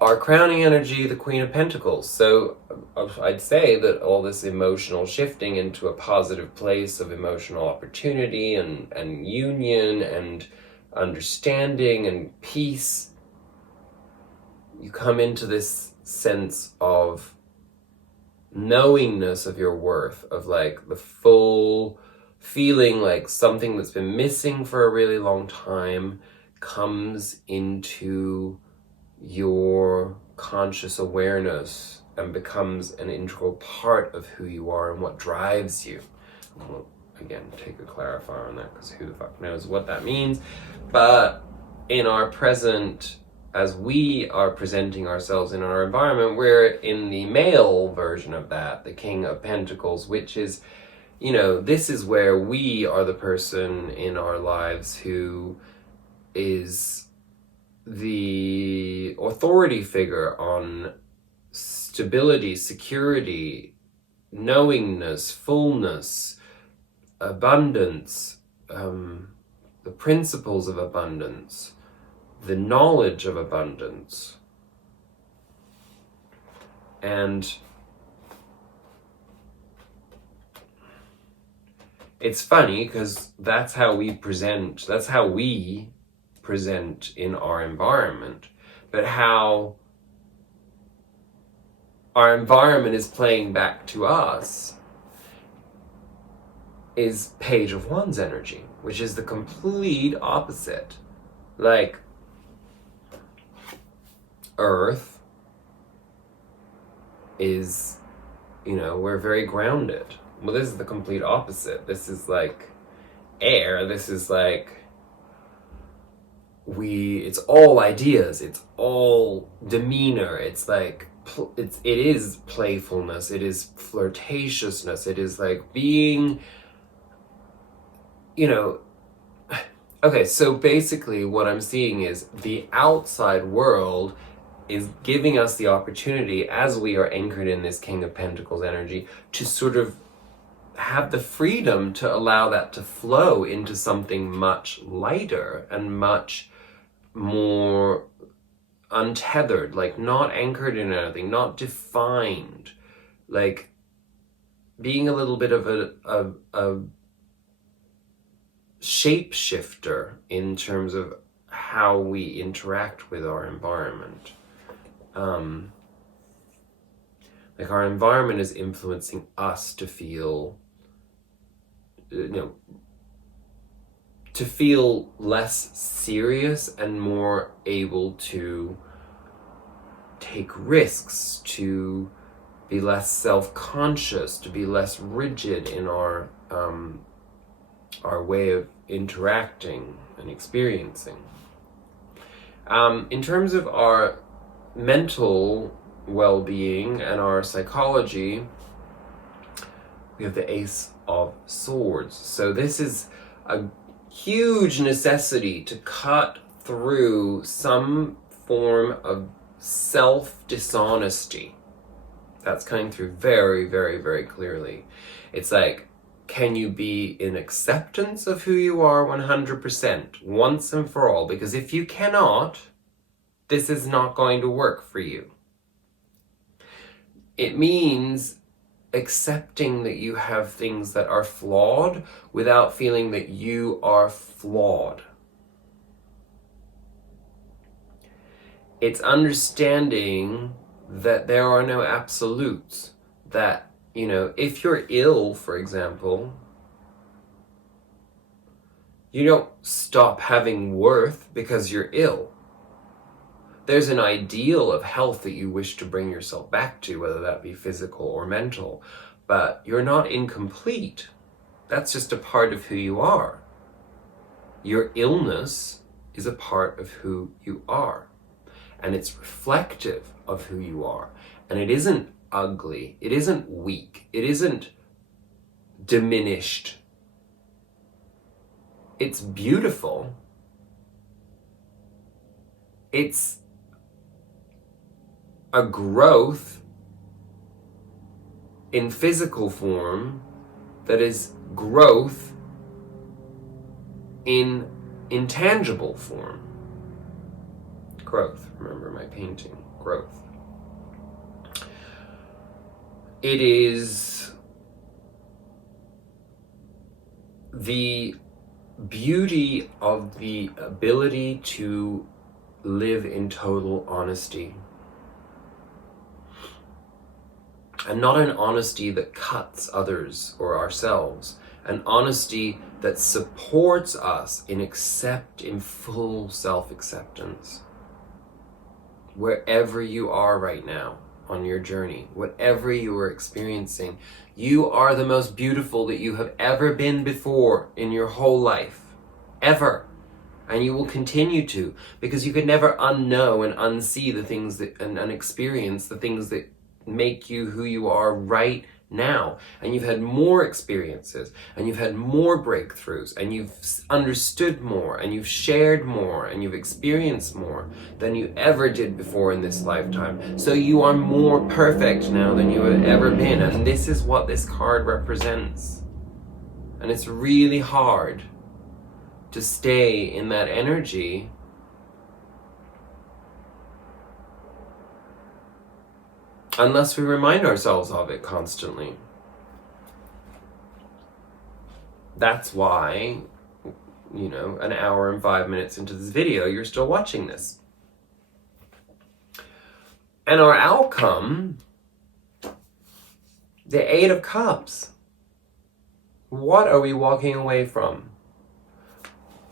Our crowning energy, the Queen of Pentacles. So I'd say that all this emotional shifting into a positive place of emotional opportunity and union and understanding and peace, you come into this sense of knowingness of your worth, of like the full feeling like something that's been missing for a really long time comes into your conscious awareness and becomes an integral part of who you are and what drives you. We'll, again, take a clarifier on that, because who the fuck knows what that means. But in our present, as we are presenting ourselves in our environment, we're in the male version of that, the King of Pentacles, which is, you know, this is where we are the person in our lives who is the authority figure on stability, security, knowingness, fullness, abundance, the principles of abundance, the knowledge of abundance. And it's funny because that's how we present in our environment, but how our environment is playing back to us is Page of Wands energy, which is the complete opposite. Like, Earth is, we're very grounded. Well, this is the complete opposite. This is like air. This is like it's all ideas. It's all demeanor. It's like, it is playfulness. It is flirtatiousness. It is like being, okay, so basically what I'm seeing is the outside world is giving us the opportunity, as we are anchored in this King of Pentacles energy, to sort of have the freedom to allow that to flow into something much lighter and much more untethered, like not anchored in anything, not defined, like being a little bit of a shapeshifter in terms of how we interact with our environment. Like our environment is influencing us to feel, to feel less serious and more able to take risks, to be less self-conscious, to be less rigid in our way of interacting and experiencing. In terms of our mental well-being and our psychology, we have the Ace of Swords. So this is a huge necessity to cut through some form of self-dishonesty. That's coming through very, very, very clearly. It's like, can you be in acceptance of who you are 100% once and for all? Because if you cannot, this is not going to work for you. It means accepting that you have things that are flawed without feeling that you are flawed. It's understanding that there are no absolutes. That, if you're ill, for example, you don't stop having worth because you're ill. There's an ideal of health that you wish to bring yourself back to, whether that be physical or mental, but you're not incomplete. That's just a part of who you are. Your illness is a part of who you are, and it's reflective of who you are. And it isn't ugly, it isn't weak, it isn't diminished. It's beautiful. It's a growth in physical form that is growth in intangible form. Growth, remember my painting, growth. It is the beauty of the ability to live in total honesty. And not an honesty that cuts others or ourselves. An honesty that supports us in full self-acceptance. Wherever you are right now on your journey, whatever you are experiencing, you are the most beautiful that you have ever been before in your whole life. Ever. And you will continue to, because you could never unknow and unsee the things that, and experience the things that make you who you are right now. And you've had more experiences, and you've had more breakthroughs, and you've understood more, and you've shared more, and you've experienced more than you ever did before in this lifetime. So you are more perfect now than you have ever been, and this is what this card represents. And it's really hard to stay in that energy unless we remind ourselves of it constantly. That's why, an hour and 5 minutes into this video, you're still watching this. And our outcome, the Eight of Cups. What are we walking away from?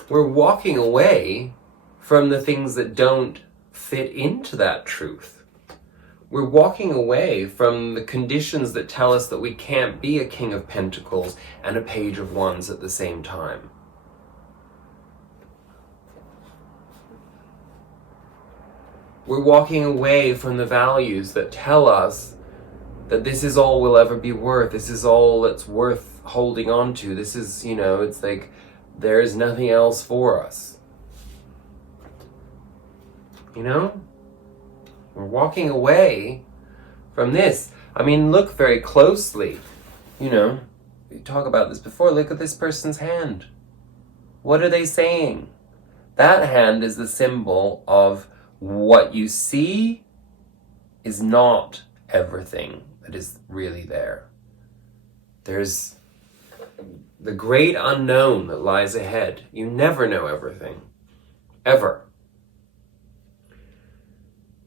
We're walking away from the things that don't fit into that truth. We're walking away from the conditions that tell us that we can't be a King of Pentacles and a Page of Wands at the same time. We're walking away from the values that tell us that this is all we'll ever be worth. This is all that's worth holding on to. This is, it's like there's nothing else for us. We're walking away from this. I mean, look very closely. We talk about this before. Look at this person's hand. What are they saying? That hand is the symbol of what you see is not everything that is really there. There's the great unknown that lies ahead. You never know everything. Ever.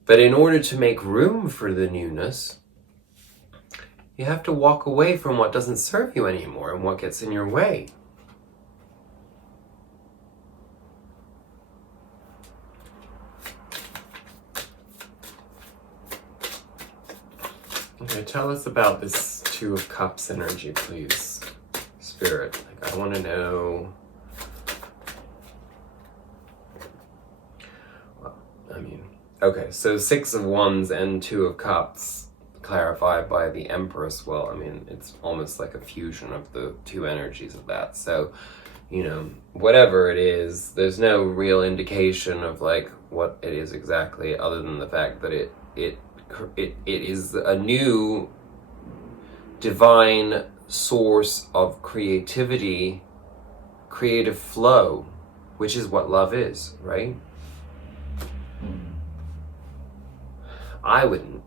But in order to make room for the newness, you have to walk away from what doesn't serve you anymore and what gets in your way. Okay, tell us about this Two of Cups energy, please, Spirit. I want to know. Okay, so Six of Wands and Two of Cups clarified by the Empress. Well, it's almost like a fusion of the two energies of that. So, whatever it is, there's no real indication of what it is exactly, other than the fact that it is a new divine source of creativity, creative flow, which is what love is, right? I wouldn't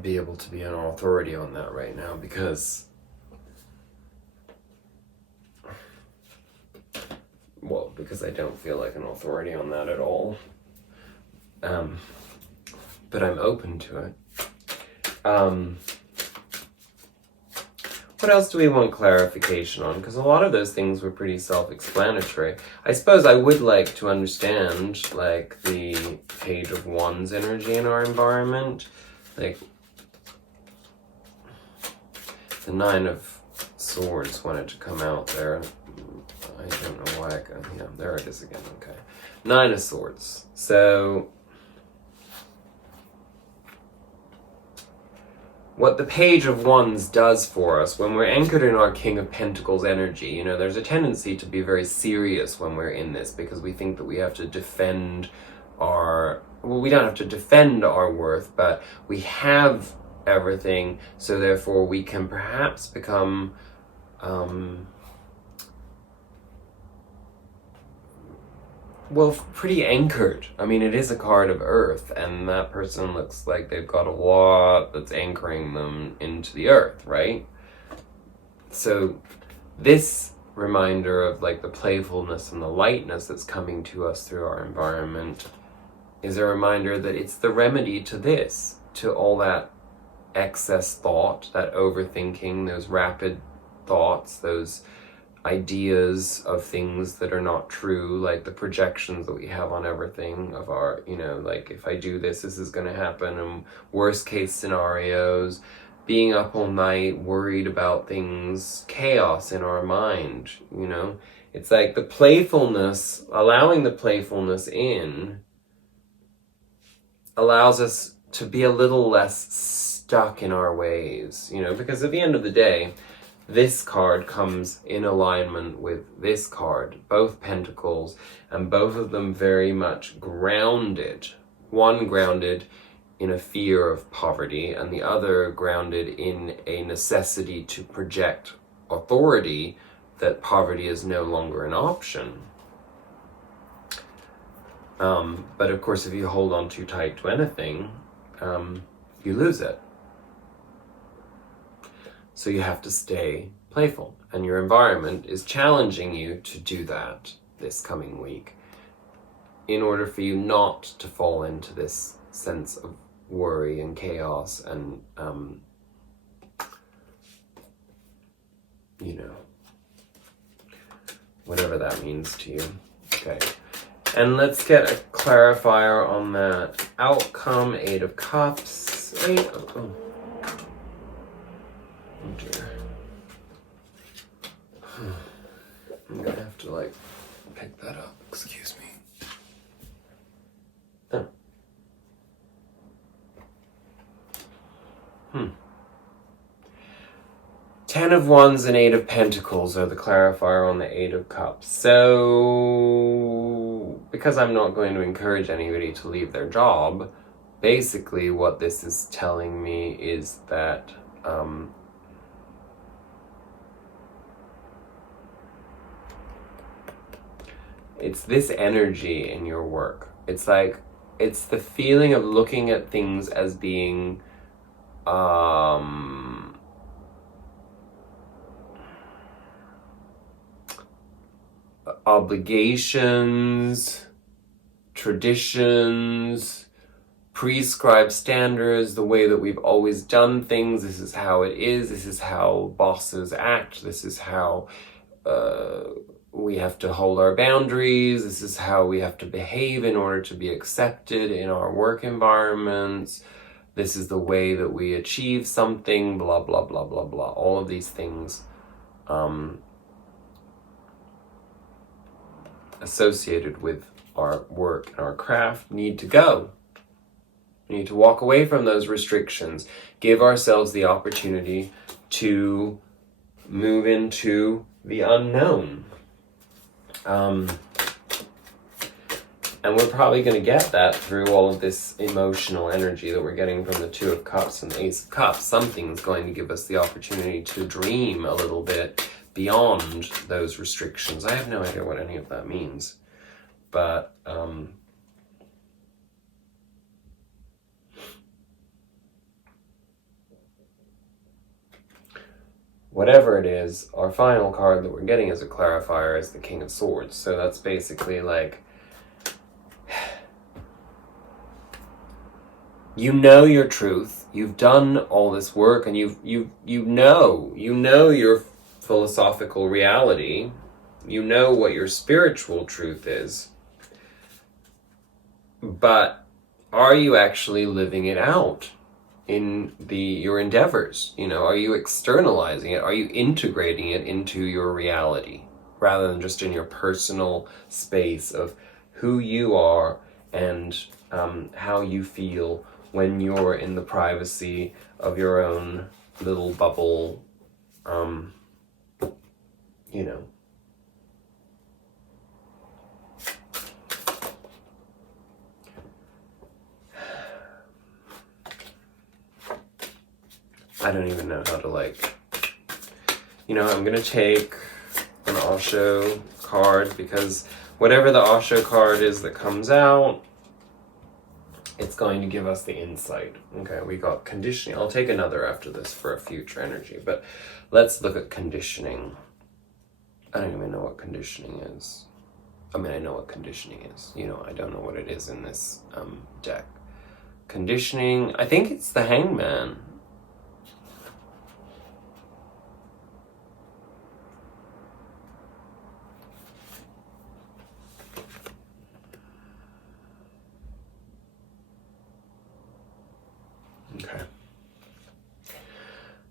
be able to be an authority on that right now because, because I don't feel like an authority on that at all. But I'm open to it. What else do we want clarification on? Because a lot of those things were pretty self-explanatory. I suppose I would like to understand, the Page of Wands energy in our environment. The Nine of Swords wanted to come out there. I don't know why there it is again, okay. Nine of Swords. So, what the Page of Wands does for us, when we're anchored in our King of Pentacles energy, there's a tendency to be very serious when we're in this because we think that we have to defend we don't have to defend our worth, but we have everything, so therefore we can perhaps become pretty anchored. It is a card of Earth, and that person looks like they've got a lot that's anchoring them into the Earth, right? So this reminder of the playfulness and the lightness that's coming to us through our environment is a reminder that it's the remedy to this, to all that excess thought, that overthinking, those rapid thoughts, those ideas of things that are not true, the projections that we have on everything of our, if I do this, this is going to happen, and worst case scenarios, being up all night, worried about things, chaos in our mind, It's the playfulness, allowing the playfulness in, allows us to be a little less stuck in our ways, because at the end of the day, this card comes in alignment with this card, both pentacles, and both of them very much grounded. One grounded in a fear of poverty, and the other grounded in a necessity to project authority that poverty is no longer an option. But of course, if you hold on too tight to anything, you lose it. So you have to stay playful, and your environment is challenging you to do that this coming week in order for you not to fall into this sense of worry and chaos and, whatever that means to you. Okay. And let's get a clarifier on that outcome. 8 of Cups. Oh dear. I'm gonna have to pick that up. Excuse me. Oh. 10 of Wands and 8 of Pentacles are the clarifier on the 8 of Cups. So, because I'm not going to encourage anybody to leave their job, basically what this is telling me is that it's this energy in your work. It's the feeling of looking at things as being obligations, traditions, prescribed standards, the way that we've always done things. This is how it is. This is how bosses act. This is how we have to hold our boundaries. This is how we have to behave in order to be accepted in our work environments. This is the way that we achieve something, blah, blah, blah, blah, blah. All of these things associated with our work and our craft need to go. We need to walk away from those restrictions, give ourselves the opportunity to move into the unknown. And we're probably going to get that through all of this emotional energy that we're getting from the 2 of Cups and the Ace of Cups. Something's going to give us the opportunity to dream a little bit beyond those restrictions. I have no idea what any of that means. But whatever it is, our final card that we're getting as a clarifier is the King of Swords. So that's basically you know your truth. You've done all this work, and you know your philosophical reality. You know what your spiritual truth is. But are you actually living it out in your endeavors? Are you externalizing it? Are you integrating it into your reality rather than just in your personal space of who you are and how you feel when you're in the privacy of your own little bubble, I don't even know how to I'm gonna take an Osho card, because whatever the Osho card is that comes out, it's going to give us the insight. Okay, we got conditioning. I'll take another after this for a future energy, but let's look at conditioning. I don't even know what conditioning is. I mean, I know what conditioning is. I don't know what it is in this deck. Conditioning, I think it's the Hangman. Okay.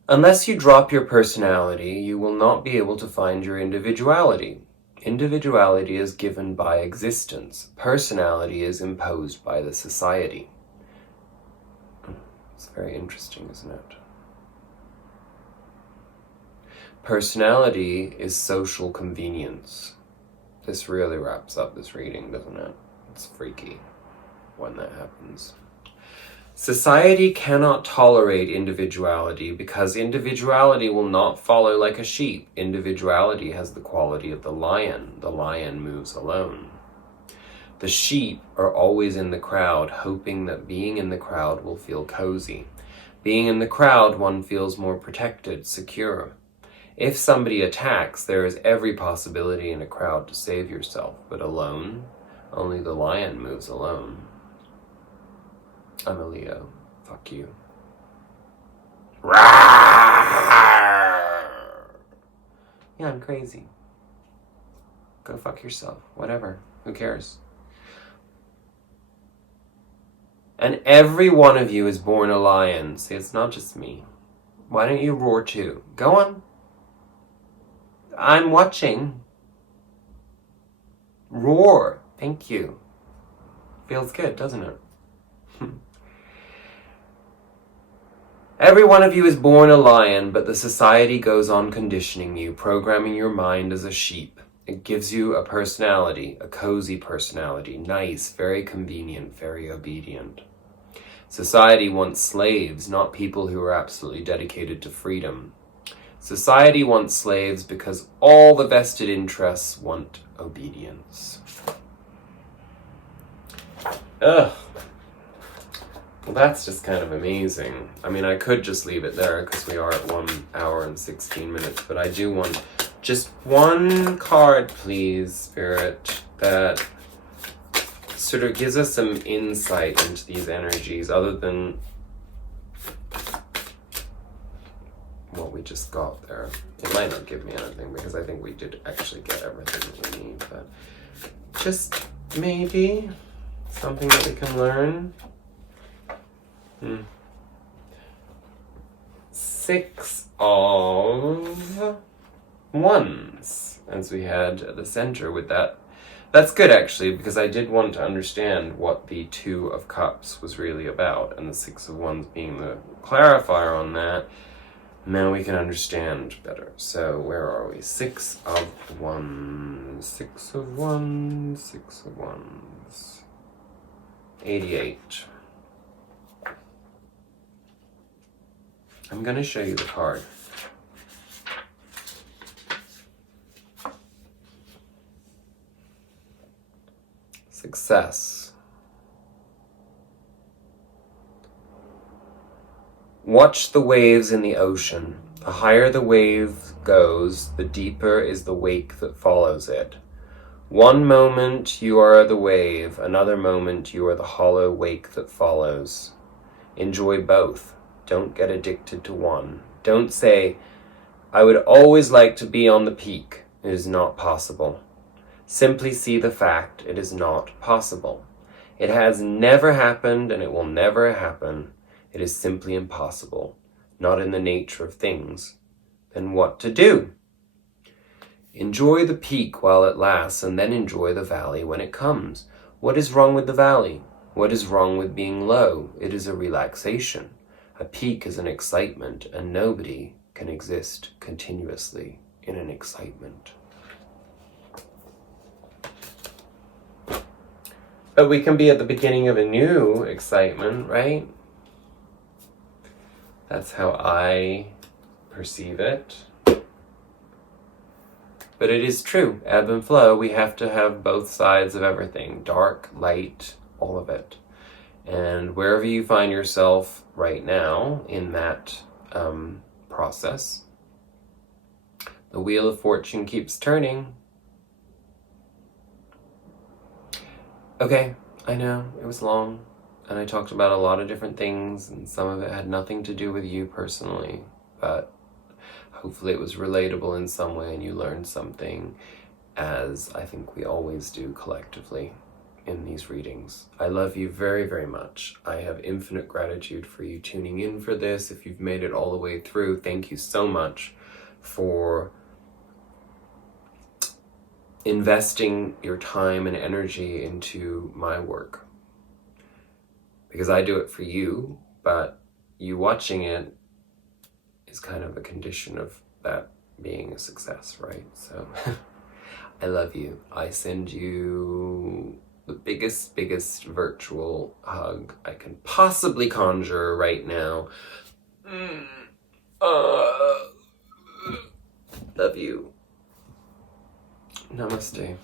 Unless you drop your personality, you will not be able to find your individuality. Individuality is given by existence. Personality is imposed by the society. It's very interesting, isn't it? Personality is social convenience. This really wraps up this reading, doesn't it? It's freaky when that happens. Society cannot tolerate individuality because individuality will not follow like a sheep. Individuality has the quality of the lion. The lion moves alone. The sheep are always in the crowd, hoping that being in the crowd will feel cozy. Being in the crowd, one feels more protected, secure. If somebody attacks, there is every possibility in a crowd to save yourself, but alone, only the lion moves alone. I'm a Leo. Fuck you. Yeah, I'm crazy. Go fuck yourself. Whatever. Who cares? And every one of you is born a lion. See, it's not just me. Why don't you roar too? Go on. I'm watching. Roar. Thank you. Feels good, doesn't it? Every one of you is born a lion, but the society goes on conditioning you, programming your mind as a sheep. It gives you a personality, a cozy personality, nice, very convenient, very obedient. Society wants slaves, not people who are absolutely dedicated to freedom. Society wants slaves because all the vested interests want obedience. Ugh. Well, that's just kind of amazing. I mean, I could just leave it there because we are at 1 hour and 16 minutes, but I do want just one card, please, Spirit, that sort of gives us some insight into these energies other than what we just got there. It might not give me anything because I think we did actually get everything that we need, but just maybe something that we can learn. 6 of Wands, as we had at the center with that. That's good, actually, because I did want to understand what the 2 of Cups was really about, and the 6 of Wands being the clarifier on that. Now we can understand better. So, where are we? 6 of Wands. 6 of Wands. 6 of Wands. 88. I'm going to show you the card. Success. Watch the waves in the ocean. The higher the wave goes, the deeper is the wake that follows it. One moment you are the wave, another moment you are the hollow wake that follows. Enjoy both. Don't get addicted to one. Don't say, I would always like to be on the peak. It is not possible. Simply see the fact it is not possible. It has never happened and it will never happen. It is simply impossible, not in the nature of things. Then what to do? Enjoy the peak while it lasts and then enjoy the valley when it comes. What is wrong with the valley? What is wrong with being low? It is a relaxation. A peak is an excitement, and nobody can exist continuously in an excitement. But we can be at the beginning of a new excitement, right? That's how I perceive it. But it is true, ebb and flow. We have to have both sides of everything, dark, light, all of it. And wherever you find yourself right now in that process, the wheel of fortune keeps turning. Okay, I know, it was long, and I talked about a lot of different things, and some of it had nothing to do with you personally, but hopefully it was relatable in some way and you learned something, as I think we always do collectively in these readings. I love you very, very much. I have infinite gratitude for you tuning in for this. If you've made it all the way through, thank you so much for investing your time and energy into my work. Because I do it for you, but you watching it is kind of a condition of that being a success, right? So I love you. I send you the biggest virtual hug I can possibly conjure right now. Love you. Namaste.